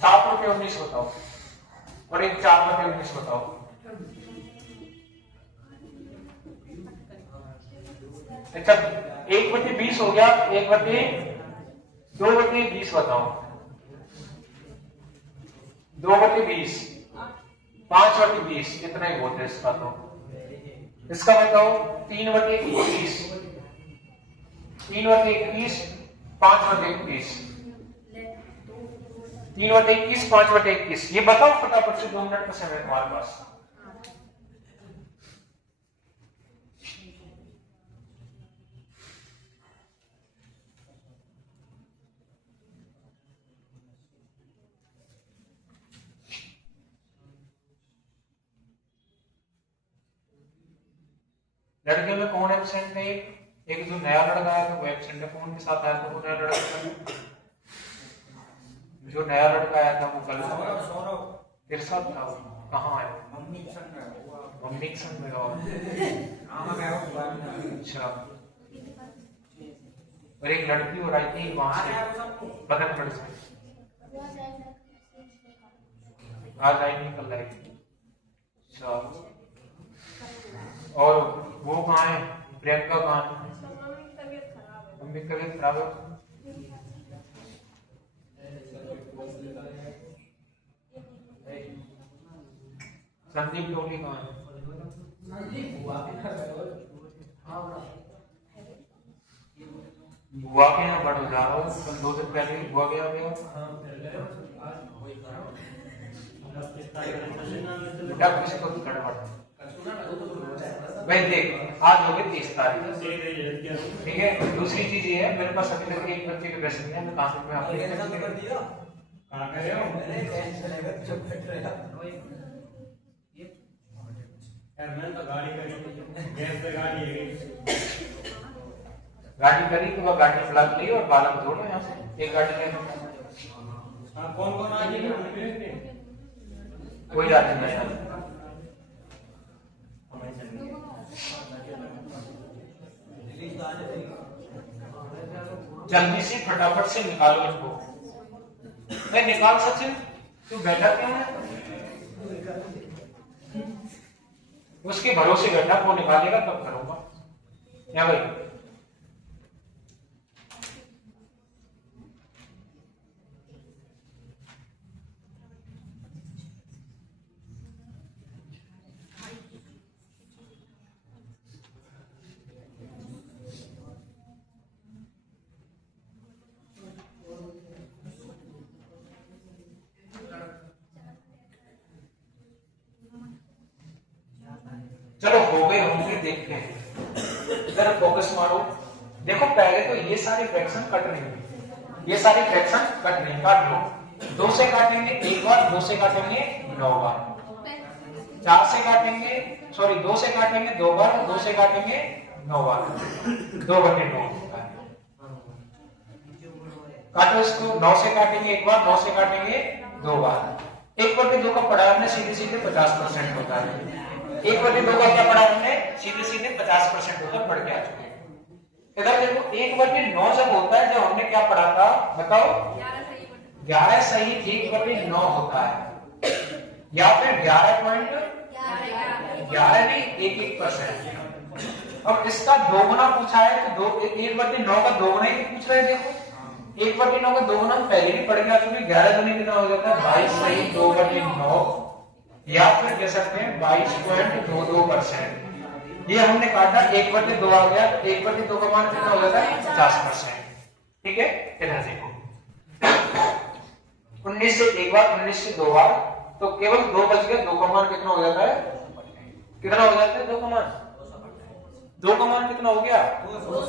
7/19 बताओ और एक 4/19 बताओ। अच्छा 1/20 हो गया। 2/20 बताओ। 2/20 5/20 इतना ही बहुत है इसका। तो इसका बताओ 3/21। 3/21 5/21। 3/21 5/21 ये बताओ फटाफट से। 2 मिनट का समय है तुम्हारे पास। लड़के में कौन एब्सेंट है? एक जो नया लड़का आया था वो एब्सेंट है। कौन के साथ आया था वो नया लड़का? जो नया लड़का आया था वो कल तेरे साथ था। कहाँ आया? मम्मी के संग में। अच्छा, और एक लड़की और आई थी वहां से बदनगढ़ से। आज आई नहीं कल आई। अच्छा, और वो कहाँ है? प्रियंका कहाँ है? मम्मी की तबीयत खराब है। संदीप टोली कहाँ है? बुआ के यहाँ बड़ जा रहा हूँ। कल 2 दिन पहले बुआ के यहाँ गया। बेटा किसी को गड़बड़ भाई देख, आज हो गई 30 तारीख। ठीक है, दूसरी चीज ये है मेरे पास अभी तक एक बच्चे के पैसे नहीं है। मैं कहाँ से मैं आपको गाड़ी करी तो वह गाड़ी फ्लैग ली और बालक जोड़ो यहाँ से एक गाड़ी ले। कौन कौन आ गया? कोई जाती नहीं यार। जल्दी से फटाफट से निकालो इनको। मैं निकाल सचिन, तू बैठा क्यों है? उसके भरोसे बैठा, वो निकालेगा तब करूंगा। या भाई चलो हो गए होंगे, देखते हैं। जरा फोकस मारो। देखो पहले तो ये सारे फ्रैक्शन कट रहे हैं। ये सारी फ्रैक्शन कटने काट लो। 2 से काटेंगे 1 बार, 2 से काटेंगे 9 बार, 4 से काटेंगे, सॉरी 2 से काटेंगे 2 बार, 2 से काटेंगे 9 बार, 2/9 होता है। काटो इसको, 9 से काटेंगे 1 बार, 9 से काटेंगे 2 बार। 1/2 का पढ़ा हमने सीधे सीधे 50% होता है। 1/2 का क्या पढ़ा हमने? सीधे सीधे 50% होता है, पढ़ के आ चुके हैं। इधर देखो 1/9 जब होता है, जब हमने क्या पढ़ा था बताओ? 11 सही 1/9 होता है, या फिर 11.11 भी 1%। अब इसका दोगुना पूछा है तो 1/9 का दोगुना ही पूछ रहे हैं। देखो 1/9 का दोगुना हम पहले भी पढ़ के आ चुके। 11 दूनी कितना हो जाता है? 22 सही 2/9, या फिर कह सकते हैं 22.22%। ये हमने काटा 1/2 आ गया, 1/2 का मान कितना हो जाता है? 50%। ठीक है, इधर देखो 19 से 1 बार, 19 से 2 बार, तो केवल 2 बच गया। 2 का मान कितना हो जाता है? कितना हो जाता है 2 का मान? 2 का मान कितना हो गया?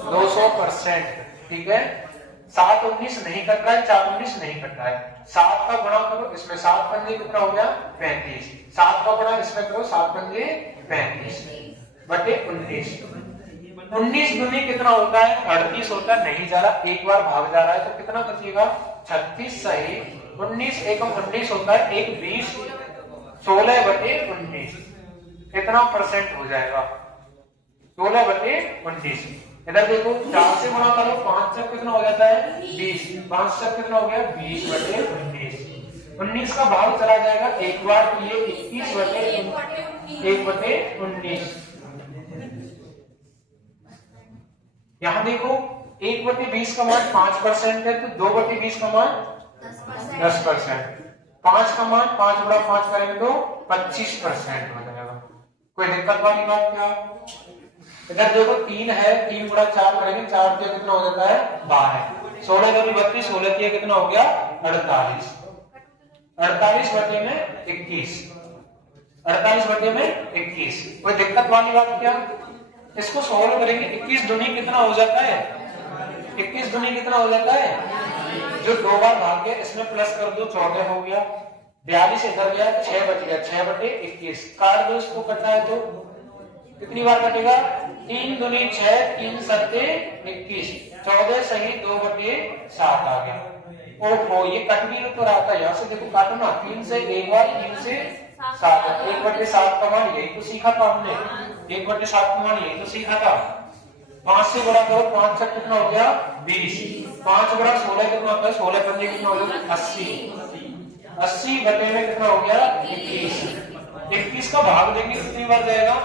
200%। ठीक है, 7 19 नहीं कट रहा है, 4 19 नहीं कट रहा है। 7 का गुणा करो, इसमें 7 पंजे कितना हो गया? 35। 7 का गुणा इसमें करो, 7 पंजे 35 बटे 19। 19 दूनी कितना होता है? 38 होता है। नहीं जा रहा, एक बार भाग जा रहा है, तो कितना बचेगा? 36 सही 19 एकम 19 होता है, 1 20 16 बटे 19। कितना परसेंट हो जाएगा? 16 बटे 19। इधर देखो 4 से गुणा करो, 5 से कितना हो जाता है? 20। 5 से कितना हो गया? 20 बटे 19। 19 का भाग चला जाएगा एक बार, तो ये 21 बटे 19। यहां देखो 1/20 का मान 5% है, तो 2/20 का मान 10%। 5 का मान 5 गुणा 5 करेंगे तो 25% हो जाएगा। कोई दिक्कत वाली बात क्या? इधर देखो 3 है, 3 गुणा 4 करेंगे, 4 किया कितना हो जाता है? 12। 16 दूनी 32, 16 किया कितना हो गया? 48। 48 बटे में 21। 48 बटे में 21। कोई दिक्कत वाली बात क्या? इसको सॉल्व करेंगे। 21 दूनी कितना हो जाता है? 21 दूनी कितना हो जाता है? जो 2 बार भाग गया इसमें प्लस कर दो, 14 हो गया। 42 इधर गया, 6 बच गया, 6 बटे 21। काट दो इसको, कटना है तो कितनी बार कटेगा? 3 दूनी 6, 3 सत्ते 21, 14 सही 2/7 आ गया। ओहो, ये कट भी तो रहा था। यहाँ से देखो काटो ना, 3 से 1 बार, 3 से 7, 1/7 का मान यही तो सीखा था हमने। 1/7 का मान यही तो सीखा था। 5 से गुणा करो, 5 से कितना हो गया? 20। 5 गुणा 16 कितना होता है? 16 पंजे कितना हो गया? 80। 80 बटे में कितना हो गया? 21। 21 का भाग देंगे कितनी बार जाएगा?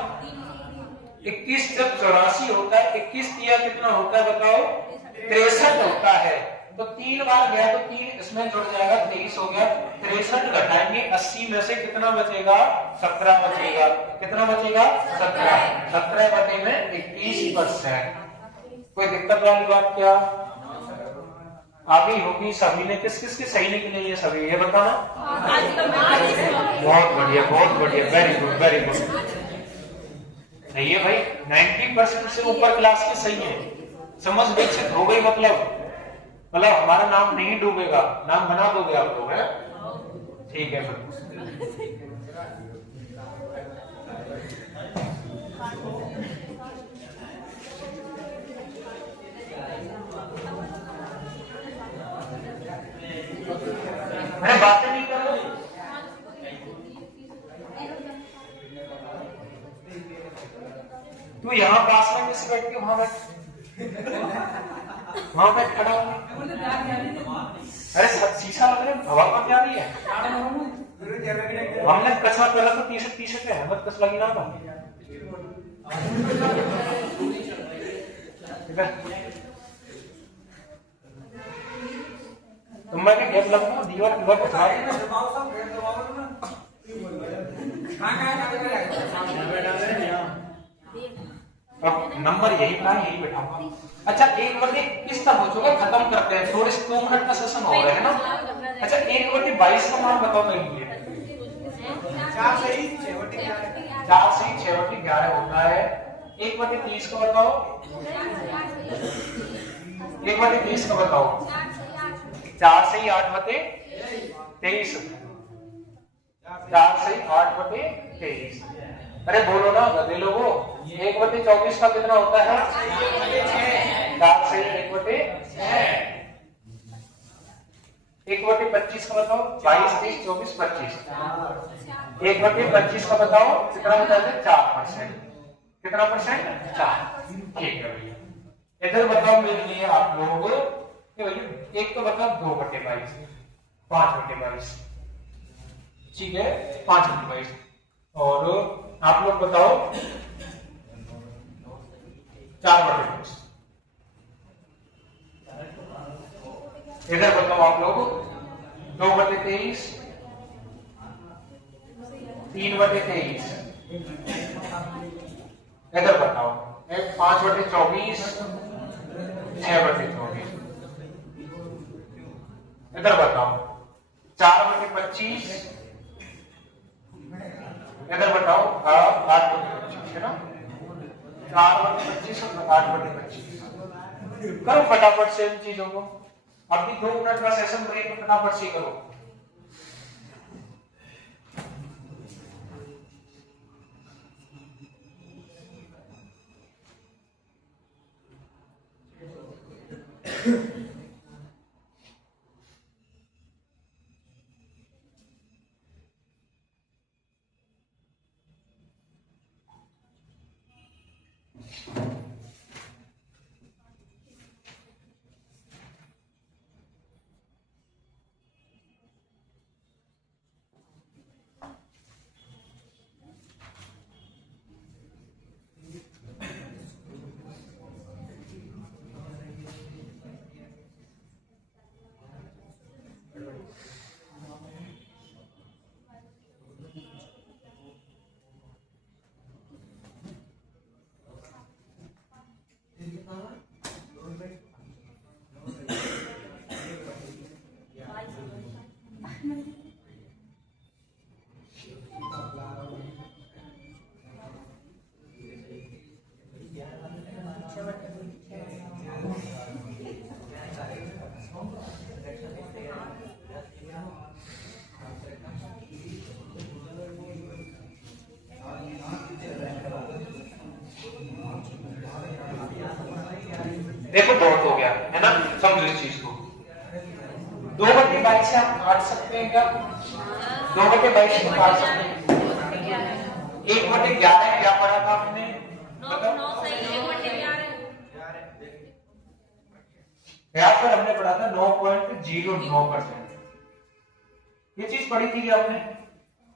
21 जब 84 होता है, 21 किया कितना होता है बताओ? 63 होता है। तो 3 बार गया तो 3 इसमें जुड़ जाएगा, 23 हो गया। 63 घटाएंगे 80 में से कितना बचेगा? 17 बचेगा। कितना बचेगा? 17। 17 बटे में 21%। कोई दिक्कत वाली बात क्या? आगे होगी। सभी ने किस किस की सही निकली ये सभी, ये बताना। बहुत बढ़िया, बहुत बढ़िया, वेरी गुड, वेरी गुड। सही है भाई, 90% से ऊपर क्लास के सही है। समझ विकसित हो गई, मतलब हमारा नाम नहीं डूबेगा, नाम बना दोगे आप लोग, है? ठीक है फिर। मैंने बातें नहीं कर रहा। तू यहाँ पास में किसी बैठ के वहां बैठ, वहां बैठ खड़ा हो। अरे शीशा लग रहा है, हवा कब जा रही है? हमने कचरा पहला तो टी-शर्ट है, मत कस लगी ना तो। तुम मैं के गैप लगना, दीवार पछा। अब नंबर यही था, यही बैठाऊंगा। अच्छा, 1/21 तक हो चुका, खत्म करते हैं। थोड़े 2 मिनट का सेशन हो रहा है ना। अच्छा, 1/22 का मान बताओ मेरे लिए। 4 सही 6/11 होता है। 1/30 का बताओ। 1/30 का बताओ। 4 से ही 8/23, 4 से ही 8/23। अरे बोलो ना गधे लोगों, 1/24 का कितना होता है? 4 से 1/25 का बताओ, 22, 23, 24, 25। 1/25 का बताओ कितना होता है? 4%। कितना परसेंट? 4। ठीक है भैया। इधर बताओ मेरे लिए आप लोग कि भैया एक तो बताओ 2/22, 5/22, ठीक है 5/22। और आप लोग बताओ 4/22। इधर बताओ आप लोग 2/23, 3/23। इधर बताओ 5/24, 6/24। इधर बताओ 4/25। इधर बताओ 8/25 है ना, 4/25 और 8/25। करो फटाफट से इन चीजों को। अभी 2 मिनट का सेशन ब्रेक में फटाफट से करो। देखो बहुत हो गया है ना, समझो इस चीज को। 2/22 से आप काट सकते हैं क्या? 2/22 को काट सकते हैं। 1/11 क्या पढ़ा था आपने? यहाँ पर हमने पढ़ा था 9.09%। ये चीज पढ़ी थी क्या आपने?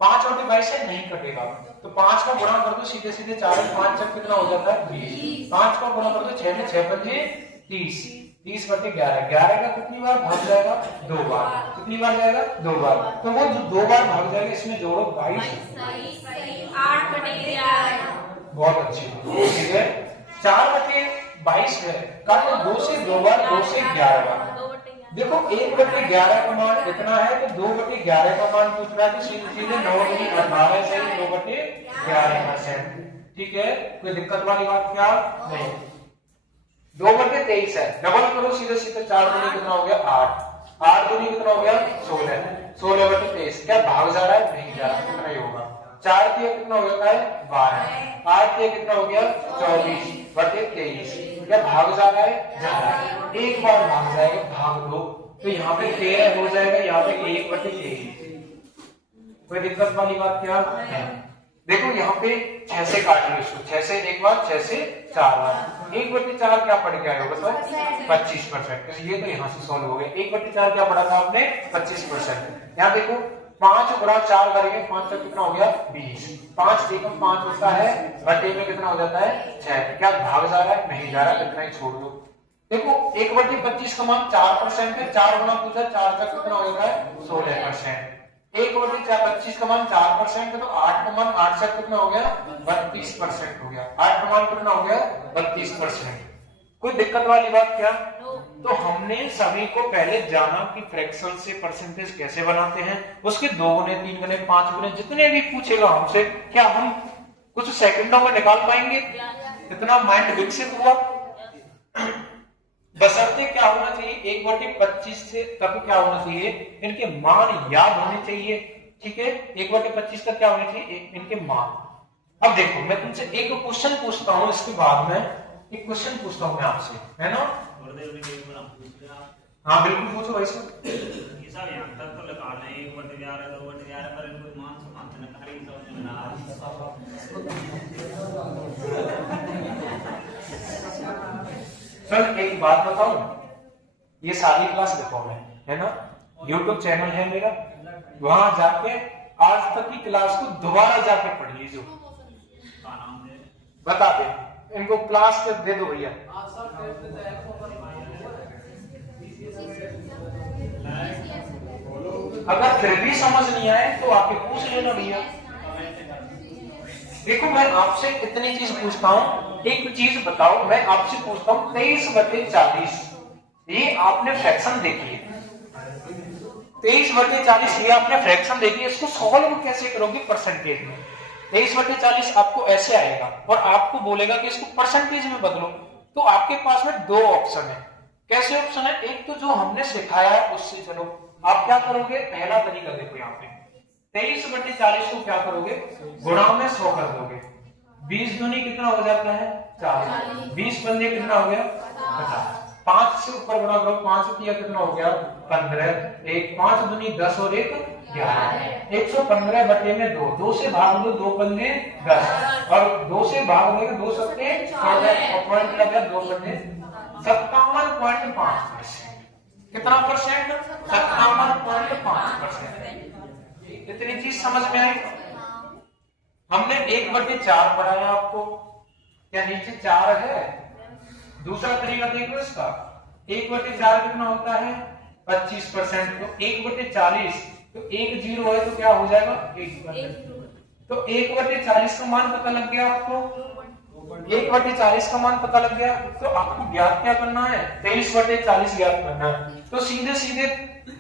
5/22 से नहीं कटेगा, तो 5 का गुणा कर दो सीधे सीधे, 4 में 5 जब कितना हो जाता है? 20। 5 का गुणा कर दो 6 में 6 5 30, 30/11। 11 का कितनी बार भाग जाएगा? 2 बार। कितनी बार जाएगा? 2 बार। तो वो जो 2 बार भाग जाएगा इसमें जोड़ो 22। 8/11। बहुत अच्छी, ठीक है। 4/22 है, काटो 2 से 2 बार, 2 से 11 बार। देखो 1/11 का मान इतना है, तो 2/11 का मान पूछ रहा है, तो सीधे 9/18 से 2/11%। ठीक है, कोई दिक्कत वाली बात क्या नहीं। 2/23 है, डबल करो सीधे सीधे, 4 दूनी कितना हो गया? 8, 8 दूनी कितना हो गया? 16, 16/23। क्या भाग जा रहा है? नहीं जा रहा, कितना ही होगा? 4 तिया कितना हो गया है? 12, 8 तिया कितना हो गया? 24/23। क्या भाग जा रहा है? जा रहा है। एक बार भाग जाएगा, भाग दो, तो यहाँ पे 13 हो जाएगा, यहाँ पे 1/23। कोई दिक्कत वाली बात क्या है? देखो यहाँ पे 6 से काट लो इसको, 6 से एक बार, 6 से 4 बार। 1/4 क्या पढ़ के आए हो बताओ? 25%। ये तो यहाँ से सॉल्व हो गया। 1/4 क्या पढ़ा था आपने? 25%। यहाँ देखो 5 गुणा 4 करेंगे, 5 का कितना हो गया? 20। 5 देखो 5 होता है, बटे में कितना हो जाता है? 6। क्या भाग जा रहा है? नहीं जा रहा, कितना ही छोड़ दो। देखो 1/25 का मान 4% है, 4 गुणा पूछा, 4 का कितना हो जाता है? 16%। 1/25 का मान 4% है, तो 8 का मान 8 से कितना हो गया? 32% हो गया। 8 का मान कितना हो गया? 32%। कोई दिक्कत वाली बात क्या? तो हमने सभी को पहले जाना कि फ्रैक्शन से परसेंटेज कैसे बनाते हैं, उसके 2 गुने, 3 गुने, 5 गुने जितने भी पूछेगा हमसे, क्या हम कुछ सेकंडों में निकाल पाएंगे? इतना माइंड विकसित हुआ। बशर्ते क्या होना चाहिए, 1/25 से तक क्या होना चाहिए, इनके मान याद होने चाहिए। ठीक है, 1/25 तक क्या होने चाहिए, इनके मान। अब देखो मैं तुमसे एक क्वेश्चन पूछता हूँ, इसके बाद में एक क्वेश्चन पूछता हूँ मैं आपसे, है ना? हाँ बिल्कुल पूछो भाई साहब। यहाँ तक तो लगा रहे हैं 1/11 2/11 पर इनको मान समाप्त न करें समझ में ना आ सर एक बात बताऊं, ये सारी क्लास देखो मैं, है ना, YouTube चैनल है मेरा, वहां जाके आज तक की क्लास को दोबारा जाके पढ़ लीजिए, बता दे इनको क्लास दे दो भैया। अगर फिर भी समझ नहीं आए तो आके पूछ लेना भैया। देखो मैं आपसे इतनी चीज पूछता हूँ, एक चीज बताओ, मैं आपसे पूछता हूँ 23/40, ये आपने फ्रैक्शन देखी है, 23/40 ये आपने फ्रैक्शन देखी है, इसको सॉल्व कैसे करोगे परसेंटेज में? 23/40 आपको ऐसे आएगा और आपको बोलेगा कि इसको परसेंटेज में बदलो, तो आपके पास में दो ऑप्शन है। कैसे ऑप्शन है? एक तो जो हमने सिखाया है उससे चलो, आप क्या करोगे, पहला तरीका देखो यहाँ पे, 23/40 को क्या करोगे, गुणा में 100 कर दोगे, 20 दूनी कितना हो जाता है 40, 20 पंजे कितना हो गया 50, 5 से ऊपर गुणा करो, 5 किया कितना हो गया 15, 5 दूनी 10 और 1 11, 115 बटे में 2, 2 से भाग दो, 2 पंजे 10 और 2 से भाग देंगे 2 सत्ते 14 पॉइंट लग गया 2 पंजे 57.5%। कितना परसेंट? 57.5%। इतनी चीज समझ में आई? हमने 1/4 पढ़ाया आपको, क्या नीचे 4 है? दूसरा तरीका देखो इसका, 1/4 कितना होता है 25%, तो 1/40, तो 1 0 है तो क्या हो जाएगा 1%, तो 1/40 का मान पता लग गया आपको, 1/40 का मान पता लग गया, तो आपको ज्ञात क्या करना है, 23/40 ज्ञात करना है, तो सीधे सीधे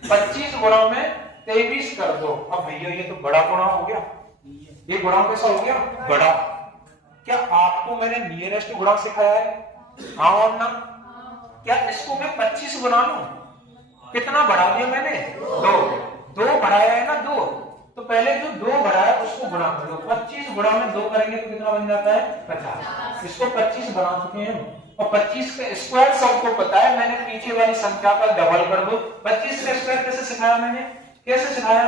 25 गुणा में 23 कर दो। अब भैया ये तो बड़ा गुणा हो गया, ये गुणा कैसा हो गया बड़ा। क्या आपको मैंने नियरेस्ट गुणा सिखाया है? हाँ और ना? क्या इसको मैं 25 गुणा लूं? कितना बढ़ा दिया मैंने 2 बढ़ाया है ना 2, तो पहले जो 2 बढ़ाया उसको गुणा कर दो, 25 गुणा में 2 करेंगे तो कितना बन जाता है 50, इसको 25 बना चुके हैं। और 25 का स्क्वायर सबको पता है, मैंने पीछे वाली संख्या का डबल कर दो। 25 का स्क्वायर कैसे सिखाया मैंने, कैसे सिखाया?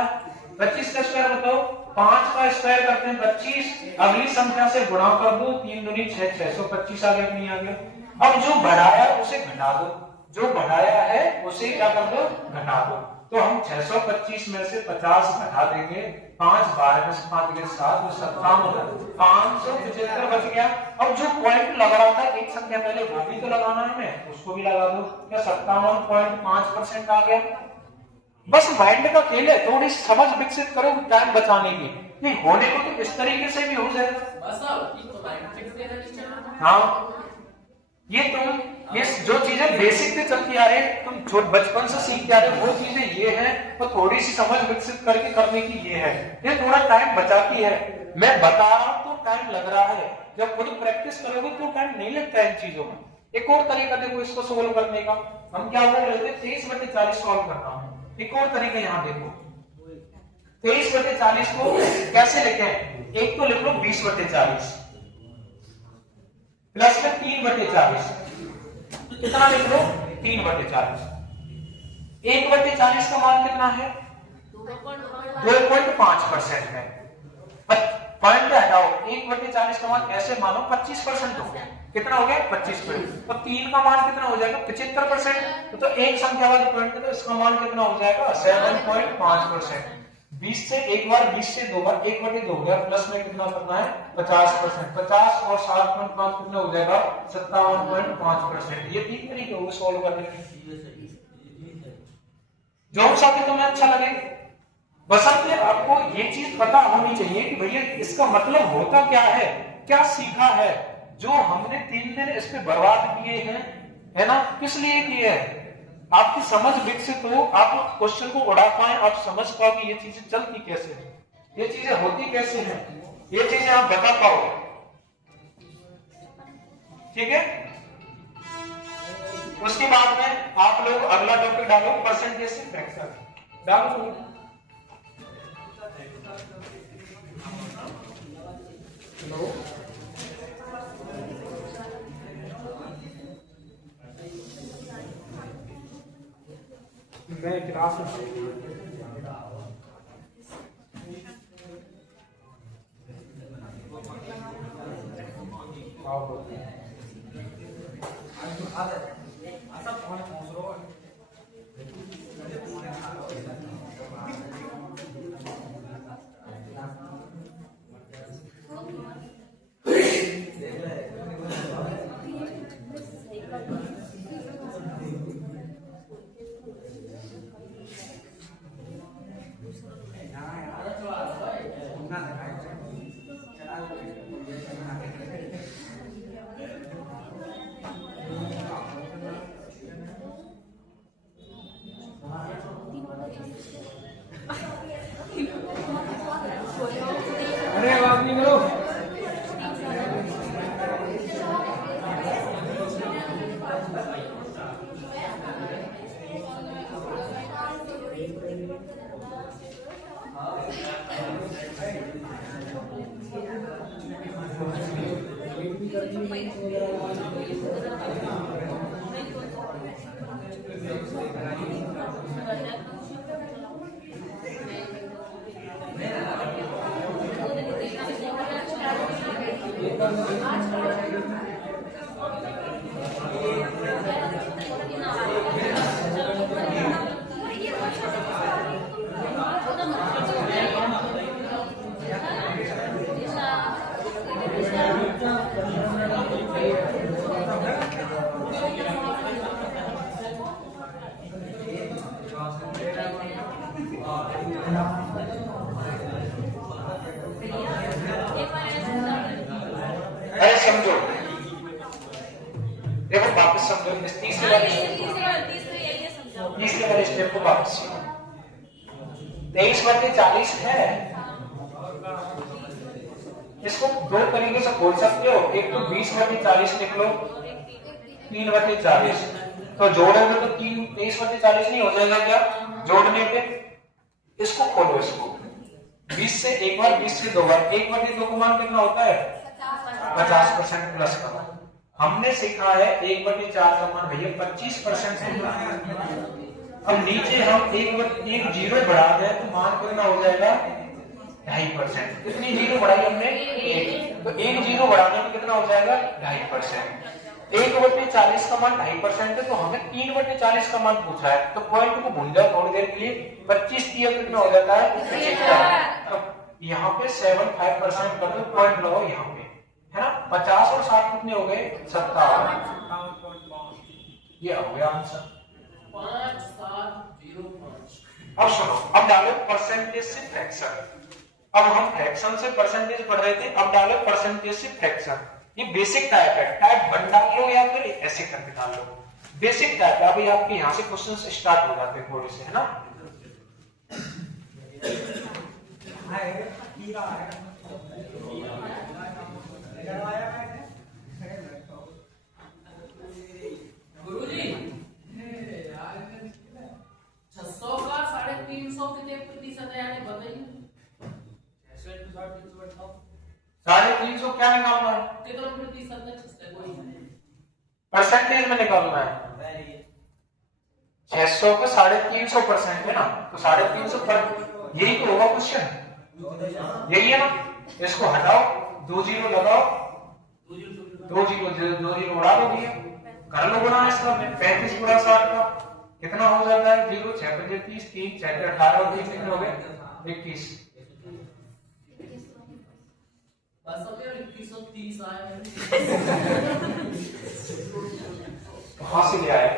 25 का स्क्वायर बताओ, 5 का स्क्वायर करते हैं 25, अगली संख्या से गुणा कर दो, 3 दूनी 6, 625 आ गया नहीं आ गया। अब जो बढ़ाया उसे घटा दो, जो बढ़ाया है उसे क्या कर दो घटा दो, तो हम 625 में से 50 घटा देंगे, 5 12 में से 5 के 7 57, 575 बच गया। अब जो पॉइंट लग रहा था एक संख्या पहले वो भी तो लगाना है हमें, उसको भी लगा दो, क्या 57.5% आ गया। बस माइंड का खेल है, थोड़ी समझ विकसित करो टाइम बचाने की, नहीं होने को तो इस तरीके से भी हो जाएगा। हाँ ये तुम ये जो चीजें बेसिक से चलती आ रही है, तुम जो बचपन से सीखते आ रहे हो वो चीजें ये है, और थोड़ी सी समझ विकसित करके करने की ये है, ये थोड़ा टाइम बचाती है। मैं बता रहा हूं तो टाइम लग रहा है, जब खुद प्रैक्टिस करोगे तो टाइम नहीं लगता है इन चीजों में। एक और तरीका देखो इसको सोल्व करने का, हम क्या बोल रहे थे 23/40 सोल्व करना है। एक और तरीका यहाँ देखो, 23/40 को कैसे लिखें, एक तो लिख लो 20/40 प्लस में 3/40, कितना लिख लो 3/40, 1/40 का मान कितना है 2.5% है। पॉइंट हटाओ, 1/40 का मान ऐसे मानो 25% हो गया, कितना हो गया 25%, तो 3 का मान कितना हो जाएगा 75%, तो एक संख्या वाले पॉइंट तो इसका मान कितना हो जाएगा 7.5%। 20 से एक बार, 20 से दो बार, 1/2 हो गया, प्लस में कितना करना है 50%, 50 और 7.5 कितना हो जाएगा 57.5%। ये 3 तरीके होंगे सॉल्व करने के, जो सा भी तुम्हें अच्छा लगे। बशर्ते आपको ये चीज पता होनी चाहिए कि भैया इसका मतलब होता क्या है, क्या सीखा है, जो हमने 3 दिन इस पे बर्बाद किए हैं, है ना, किस लिए किए हैं, आपकी समझ विकसित हो, आप क्वेश्चन को उड़ा पाए, आप समझ पाओ कि ये चीजें चलती कैसे हैं, ये चीजें होती कैसे हैं, ये चीजें आप बता पाओ। ठीक है, उसके बाद में आप लोग अगला टॉपिक डालो परसेंटेज से फ्रैक्शन डालो। हेलो मैं क्लास में अरे बात नहीं करो। अरे समझो, देखो वापस समझो तीसरे वाले स्टेप को वापस 23/40 है। इसको दो तरीके से बोल सकते हो, एक तो 20/40 लिख लो, 3/40 तो जोड़ोगे तो 23/40 नहीं हो जाएगा क्या जोड़ने पे? इसको खोलो, इसको 20 से एक बार 20 से दो बार 1/2 का मान कितना होता है 50% प्लस का। हमने सीखा है 1/4 का मान भैया 25% है। अब नीचे हम एक जीरो बढ़ा दें तो मान कितना हो जाएगा 2.5%। कितनी जीरो बढ़ाई हमने? एक, तो एक जीरो बढ़ाने में कितना हो जाएगा 2.5%। 1/40 का मान 2.5% है, तो हमें 3/40 का मान पूछ रहा है। तो पॉइंट को भूल जाओ थोड़ी देर के लिए, 25 कितना हो जाता है 75। यहाँ पे 75% कर दो, पॉइंट लो यहाँ पे, है ना। 50 और 60 कितने हो गए 57। ये हो गया आंसर 5705। अब सुनो, अब डालो परसेंटेज से फ्रैक्शन। अब हम फ्रैक्शन से परसेंटेज पढ़ रहे थे, अब डालो परसेंटेज से फ्रैक्शन। ये बेसिक टाइप है, टाइप 1 डाल लो या फिर ऐसे करके डाल लो। बेसिक टाइप है। अभी आपके यहाँ से क्वेश्चन स्टार्ट हो जाते हैं थोड़े से, है ना। गुरुजी 600 का 350 कितने प्रतिशत है यानी बताइए। 350 क्या निकालना है? कितना प्रतिशत है? परसेंटेज में निकालना है। 600 का 350% है ना, तो 350 पर यही तो होगा क्वेश्चन, यही है ना। इसको हटाओ, 2 जीरो लगाओ, 2 जीरो उड़ा दो भैया, कर लो गुणा इसका। 35 गुणा 60 का कितना हो जाता है? 0 6 30 3 6 18 और 3 कितने हो गए 21। बस अब 2130 आया है। कहां से ले आया?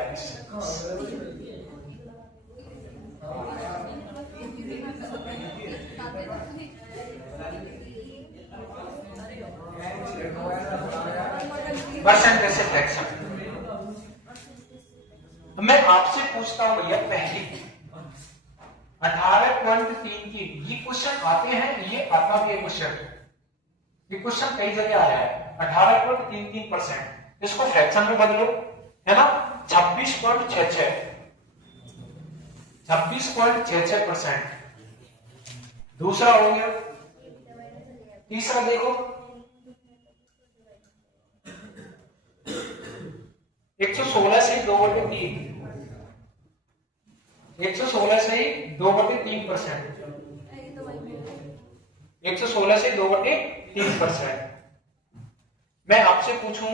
परसेंटेज से फ्रैक्शन। मैं आपसे पूछता हूं भैया, पहली 18.3 की ये क्वेश्चन आते हैं, ये आता भी है क्वेश्चन, ये क्वेश्चन कई जगह आया है। 18.33%, इसको फ्रैक्शन में बदलो, है ना। 26.66%। दूसरा हो गया। तीसरा देखो 116 से 2/3, 116 से 2/3%, 116 से 2/3%। मैं आपसे पूछूं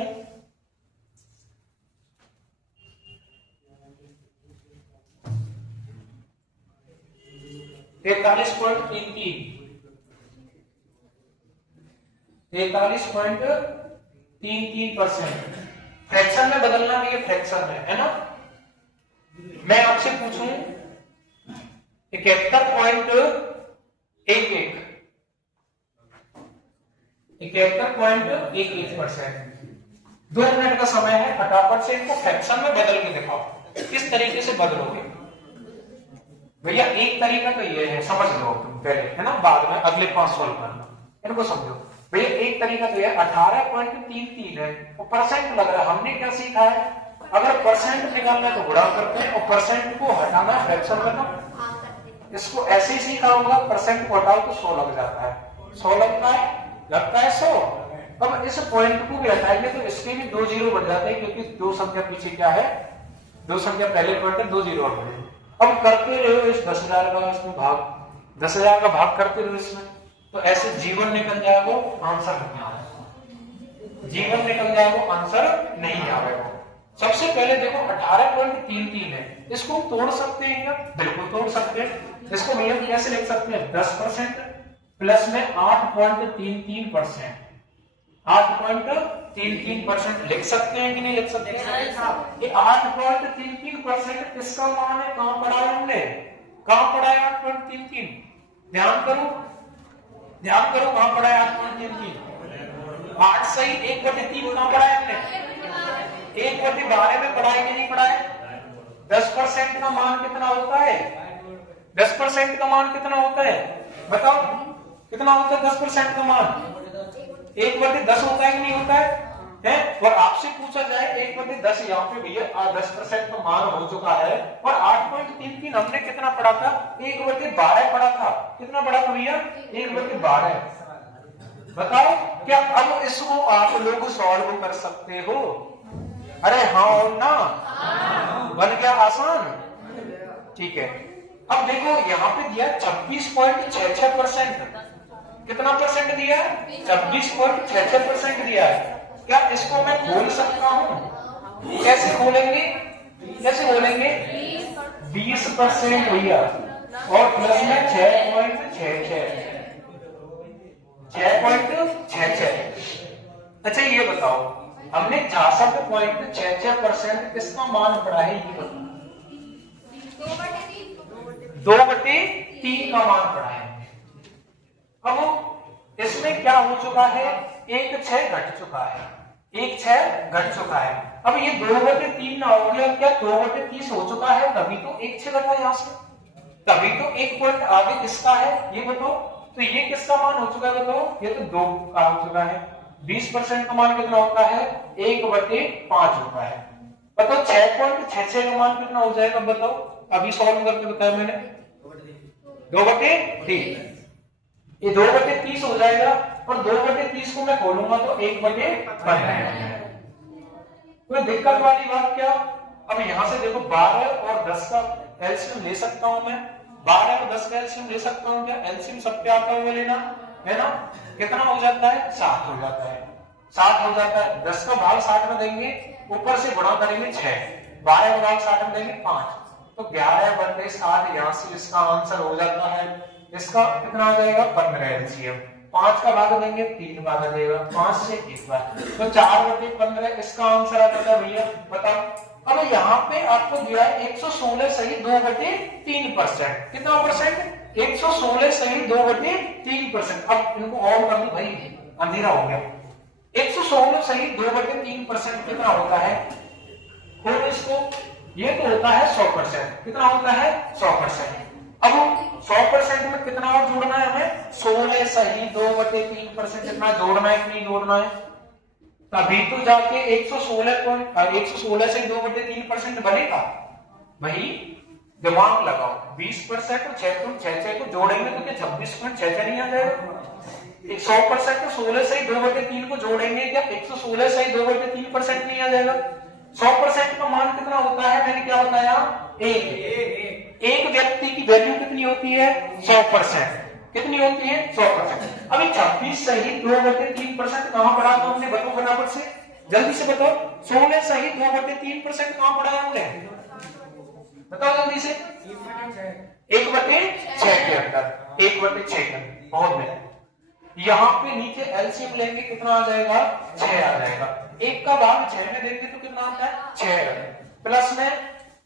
43.33, 43.33%। फ्रैक्शन में बदलना भी, ये फ्रैक्शन है ना। मैं आपसे पूछूं 71.11, 71.11%। 2 मिनट का समय है, फटाफट से इनको फ्रैक्शन में बदल के दिखाओ। किस तरीके से बदलोगे भैया? एक तरीका तो ये है, समझ लो तुम पहले, है ना, बाद में अगले 5 सॉल्व करना। इनको समझो भैया। एक तरीका तो ये 18.33 है, वो परसेंट लग रहा है। हमने क्या सीखा है, अगर परसेंट निकालना है तो गुणा करते हैं, और परसेंट को हटाना फ्रैक्शन करना। इसको ऐसे ही सीखा होगा, परसेंट को हटाओ तो 100 लग जाता है। 100 लगता है 100। अब इस पॉइंट को भी हटाएंगे तो इसके भी 2 जीरो बन जाते हैं, क्योंकि 2 संख्या पीछे क्या है, 2 संख्या पहले पॉइंट है, 2 जीरो है। अब करते रहो इस 10,000 का, इसमें भाग 10,000 का भाग करते रहो इसमें, तो ऐसे जीवन निकल जाएगा, आंसर नहीं आएगा। जीवन निकल जाएगा, आंसर नहीं आएगा। सबसे पहले देखो 18.33 है, इसको तोड़ सकते हैं क्या? बिल्कुल तोड़ सकते हैं। इसको भैया कैसे लिख सकते हैं? 10% प्लस में 8.33%, 8.33% लिख सकते हैं कि नहीं लिख सकते हैं? ये 8.33% किसका मान है? कहां पढ़ा है हमने? कहां पढ़ा है 8.33? ध्यान करो कहां पढ़ा है 8.33? 8 सही 1/3 कहां पढ़ा है हमने? 1/12 में पढ़ा है कि नहीं पढ़ा है? 10% का मान कितना होता है? 10% का मान कितना होता है बताओ? कितना होता है 10% का मान? 1/10 होता है कि नहीं होता है? और आपसे पूछा जाए 1/10, यहाँ पे भैया 10% का मान हो चुका है, और 8.33 हमने कितना पढ़ा था? 1/12 पढ़ा था। कितना पढ़ा था भैया? 1/12। बताओ क्या अब इसको आप लोग सॉल्व कर सकते हो? अरे हाँ और ना? बन गया आसान? ठीक है। अब देखो यहाँ पे दिया 26.66%। कितना परसेंट दिया है? 26.66% दिया है। क्या इसको मैं खोल सकता हूं? कैसे खोलेंगे? 20% भैया, और प्लस में 6.66। अच्छा ये बताओ, हमने 66.66% किसका मान पढ़ा है? ये बताओ। 2/3 का मान पढ़ा है। अब इसमें क्या हो चुका है? 1 6 घट चुका है, 1 6 घट चुका है। अब ये 2/3 ना हो गया क्या? 2/30 हो चुका है, तभी तो 1 6 घटा यहाँ से, तभी तो 1 पॉइंट आगे किसका है ये बताओ। तो ये किसका मान हो चुका है बताओ? ये तो 2 का हो चुका है। 20% का मान कितना होता है? 1/5 होता है। बताओ 6.66 का मान कितना हो जाएगा बताओ? अभी सॉल्व करके बताया मैंने। 2/3, ये 2/30 हो जाएगा, और 2/30 को मैं खोलूंगा तो 1/15। कोई दिक्कत वाली बात क्या? अब यहां से देखो 12 और 10 का एलसीएम ले सकता हूं मैं, 12 और 10 का एलसीएम ले सकता हूं क्या? एलसीएम सब पे आता हुआ लेना है ना। कितना हो जाता है? 7 हो जाता है, 7 हो जाता है। 10 का भाग 60 में देंगे, ऊपर से गुणा करेंगे 6, 12 का भाग 60 में देंगे 5, तो 11/60 यहाँ से इसका आंसर हो जाता है। इसका कितना आ जाएगा? 15 एलसीएम। 5 का भाग देंगे 3 बार आ जाएगा, 5 से 1 बार, तो 4/15 इसका आंसर आ जाता है भैया। बताओ अब यहाँ पे आपको दिया है 116 सही 2/3%। कितना परसेंट? 116 सही 2/3%। अब इनको और कर दो भाई, अंधेरा हो गया। 116 सही 2/3% कितना होता है? और इसको ये तो होता है 100%। कितना होता है? 100%। अब 100% में कितना और जोड़ना है हमें? 16 सही 2/3%। कितना जोड़ना है कि नहीं जोड़ना है? तभी तो जाके 116 से 2/3% बनेगा। वही दिमाग लगाओ, 20% और 6 को जोड़ेंगे तो क्या 26.66 नहीं आ जाएगा? 100% 16 से 2/3 को जोड़ेंगे क्या 116 से 2/3% नहीं आ जाएगा? 100% का मान कितना होता है? मैंने क्या बताया? एक व्यक्ति की वैल्यू कितनी होती है? 100%। कितनी होती है? 100%। अभी 26 सहित 2/3% कहां पढ़ा था हमने? बताओ फटाफट से, जल्दी से बताओ। 16 सहित 2/3% कहां पढ़ा है हमने? बताओ जल्दी से। 1/6 के अंदर, 1/6 के अंदर। बहुत बढ़िया। यहाँ पे नीचे एलसीएम लेंगे कितना आ जाएगा? 6 आ जाएगा। 1 का भाग 6 में देंगे तो कितना आता है? 6। प्लस में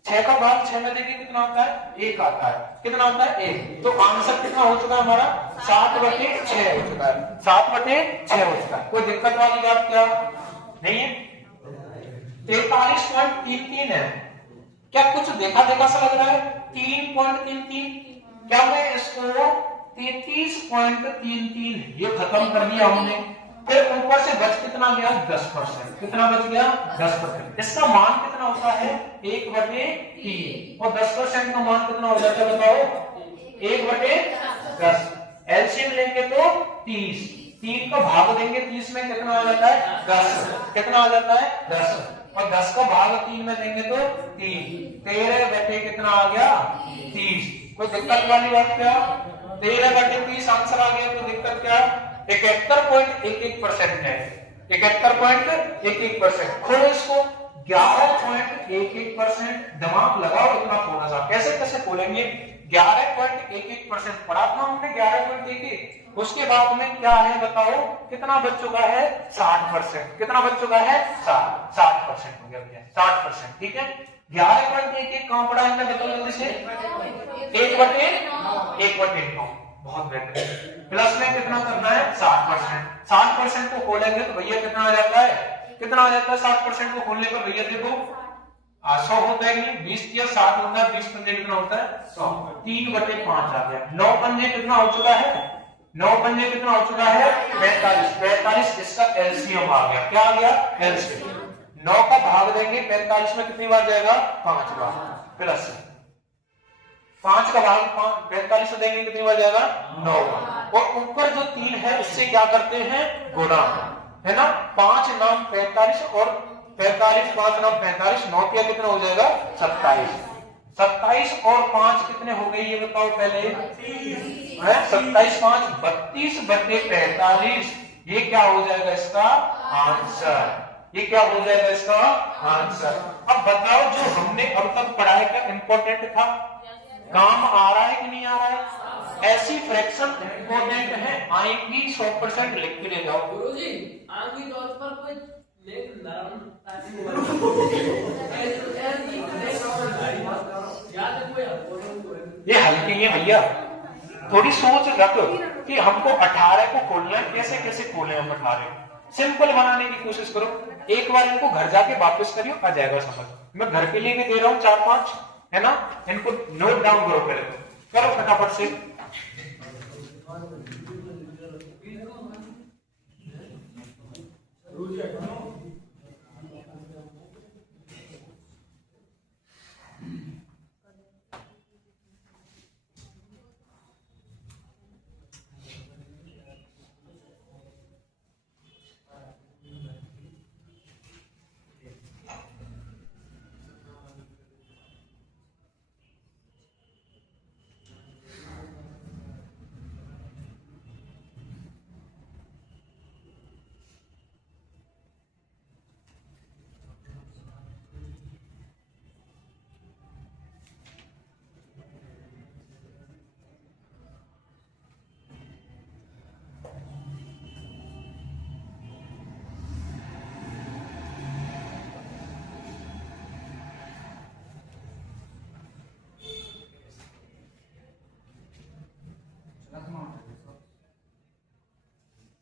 6 का भाग 6 में देंगे कितना आता है? 1 आता है। कितना आता है? 1। तो आंसर कितना हो चुका है हमारा? 7/6 हो चुका है। 7/6 हो चुका है। कोई दिक्कत वाली बात क्या नहीं है? 43.33 है। क्या कुछ देखा देखा सा लग रहा है? 3.33। क्या मैं इसको 33.33 ये खत्म कर दिया हमने। फिर ऊपर से बच कितना गया? 10%। कितना बच गया? 10%। इसका मान कितना होता है? 1/3। और 10% का मान कितना हो जाता है बताओ? 1/10। एलसीएम लेंगे तो 30। 3 का भाग देंगे 30 में कितना आ जाता है? 10। कितना आ जाता है? 10। और 10 का भाग 3 में देंगे तो 3। 13 कितना आ गया? 30। कोई दिक्कत वाली बात क्या? 13/30 आंसर आ गया। कोई दिक्कत क्या? 71.11% है। 71.11%। खोलो इसको। 11.11%। दिमाग लगाओ इतना थोड़ा सा। कैसे कैसे खोलेंगे? 11.11% पढ़ा था हमने। 11.11। उसके बाद में क्या है बताओ? कितना बच चुका है? 60%। कितना बच चुका है? 60% हो गया भैया। 60%। ठीक है। 11.11 कहां पढ़ा है बताओ जल्दी से? 1/9। बहुत बेहतर। प्लस में कितना करना है? 60%। 60% को खोलेंगे तो भैया कितना आ जाता है? कितना आ जाता है 60% को खोलने पर? भैया देखो 100 होता है। 20 किया 60 होता है। 20 पंजे कितना होता है? 100। 3/5 आ गया। 9 पंजे कितना हो चुका है? 9 पंजे कितना हो चुका है? 45। 45 इसका एलसीएम आ गया। क्या आ गया? एलसीएम। 9 का भाग देंगे 45 में कितनी बार जाएगा? 5 बार। प्लस 5 का भाग 45 में देंगे कितनी बार जाएगा? 9 बार। और ऊपर जो 3 है उससे क्या करते हैं? गुणा, है ना? 5 नाम 45 और 45 5 नाम 45। 9 किया कितना हो जाएगा? 27। 27 और 5 कितने हो गए ये बताओ पहले? 27 5 32/45। ये क्या हो जाएगा इसका आंसर? ये क्या हो जाएगा इसका आंसर? अब बताओ जो हमने अब तक पढ़ाई का इंपॉर्टेंट था काम आ रहा है कि नहीं आ रहा है? ऐसी फ्रैक्शन इंपॉर्टेंट है आएंगी 100% लिख के ले जाओ। गुरुजी आगे तौर पर कोई लेकिन ये हल्के ही है भैया। थोड़ी सोच रख कि हमको 18 को खोलना है। कैसे कैसे खोले हम 18? सिंपल बनाने की कोशिश करो। एक बार इनको घर जाके वापस करियो, आ जाएगा समझ। मैं घर के लिए भी दे रहा हूँ 4-5, है ना? इनको नोट डाउन करो पहले तो। करो फटाफट से।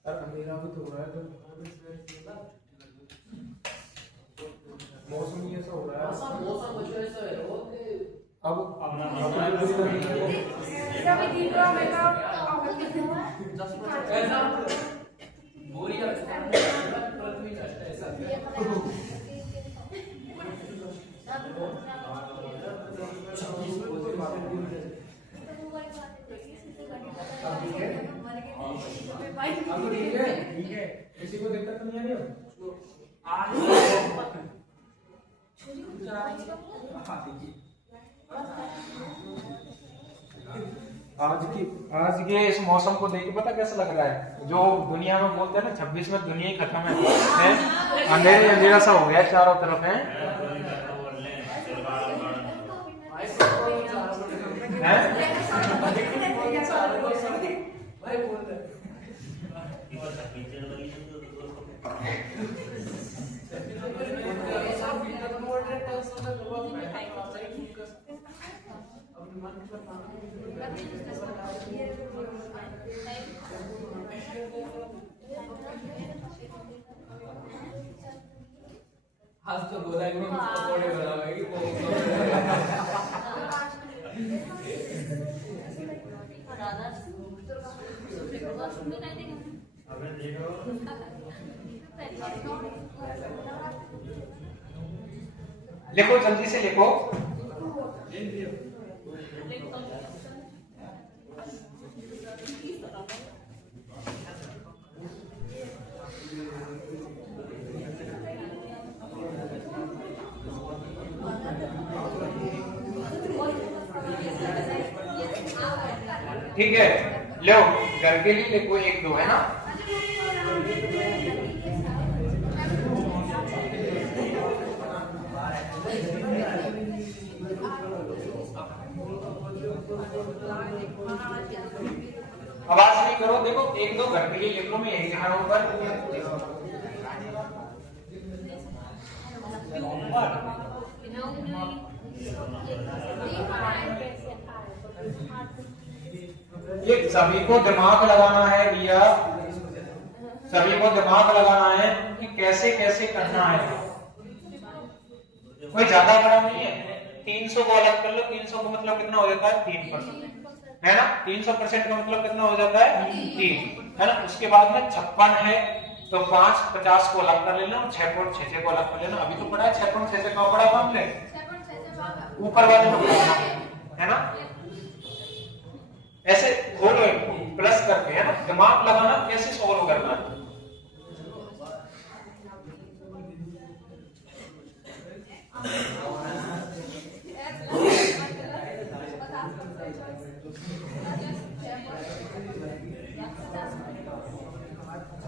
अंधेरा भी तो हो रहा है, तो मौसम ही ऐसा हो रहा है। मौसम कुछ ऐसा है अब ऐसा बोरिया पृथ्वी ठीक है, किसी को दिक्कत नहीं आ रही है? आज के इस मौसम को देख के पता कैसा लग रहा है, जो दुनिया में बोलते हैं ना 26 में दुनिया ही खत्म है, अंधेरे अंधेरा सा हो गया चारों तरफ है, भाई बोल रहे आज तो बोला कि पकौड़े बनाएगी वो लिखो जल्दी से लिखो। ठीक है, लो घर के लिए लिखो 1 2 है ना। आवाज नहीं करो, देखो 1 2 घर के लिए लिख लो, मैं यही लिखा रहा हूं पर ये सभी को दिमाग लगाना है भैया, सभी को दिमाग लगाना है कि कैसे कैसे करना है, कोई ज्यादा बड़ा नहीं है। 300 को अलग कर लो, 300 का मतलब कितना हो जाता है 3%, है ना। 300% का मतलब कितना हो जाता है 3, है ना। उसके बाद में 56 है तो 5 50 को अलग कर लेना, 6.66 को अलग कर लेना। अभी तो पड़ा है 6.66 का बड़ा काम ले ऊपर वाले में पड़ा है ना। ऐसे खोलो प्लस करके, है ना, दिमाग लगाना कैसे सॉल्व करना है।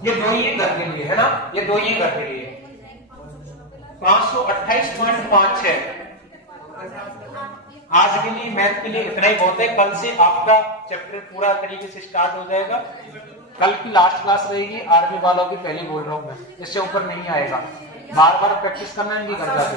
ये दो ही घर के लिए है ना, ये दो ही घर के लिए 528.56। आज के लिए मैथ के लिए इतना ही बहुत है। कल से आपका चैप्टर पूरा तरीके से स्टार्ट हो जाएगा। कल की लास्ट क्लास रहेगी आर्मी वालों की, पहले बोल रहा हूं मैं, इससे ऊपर नहीं आएगा। बार बार प्रैक्टिस करना इनकी घर जाके।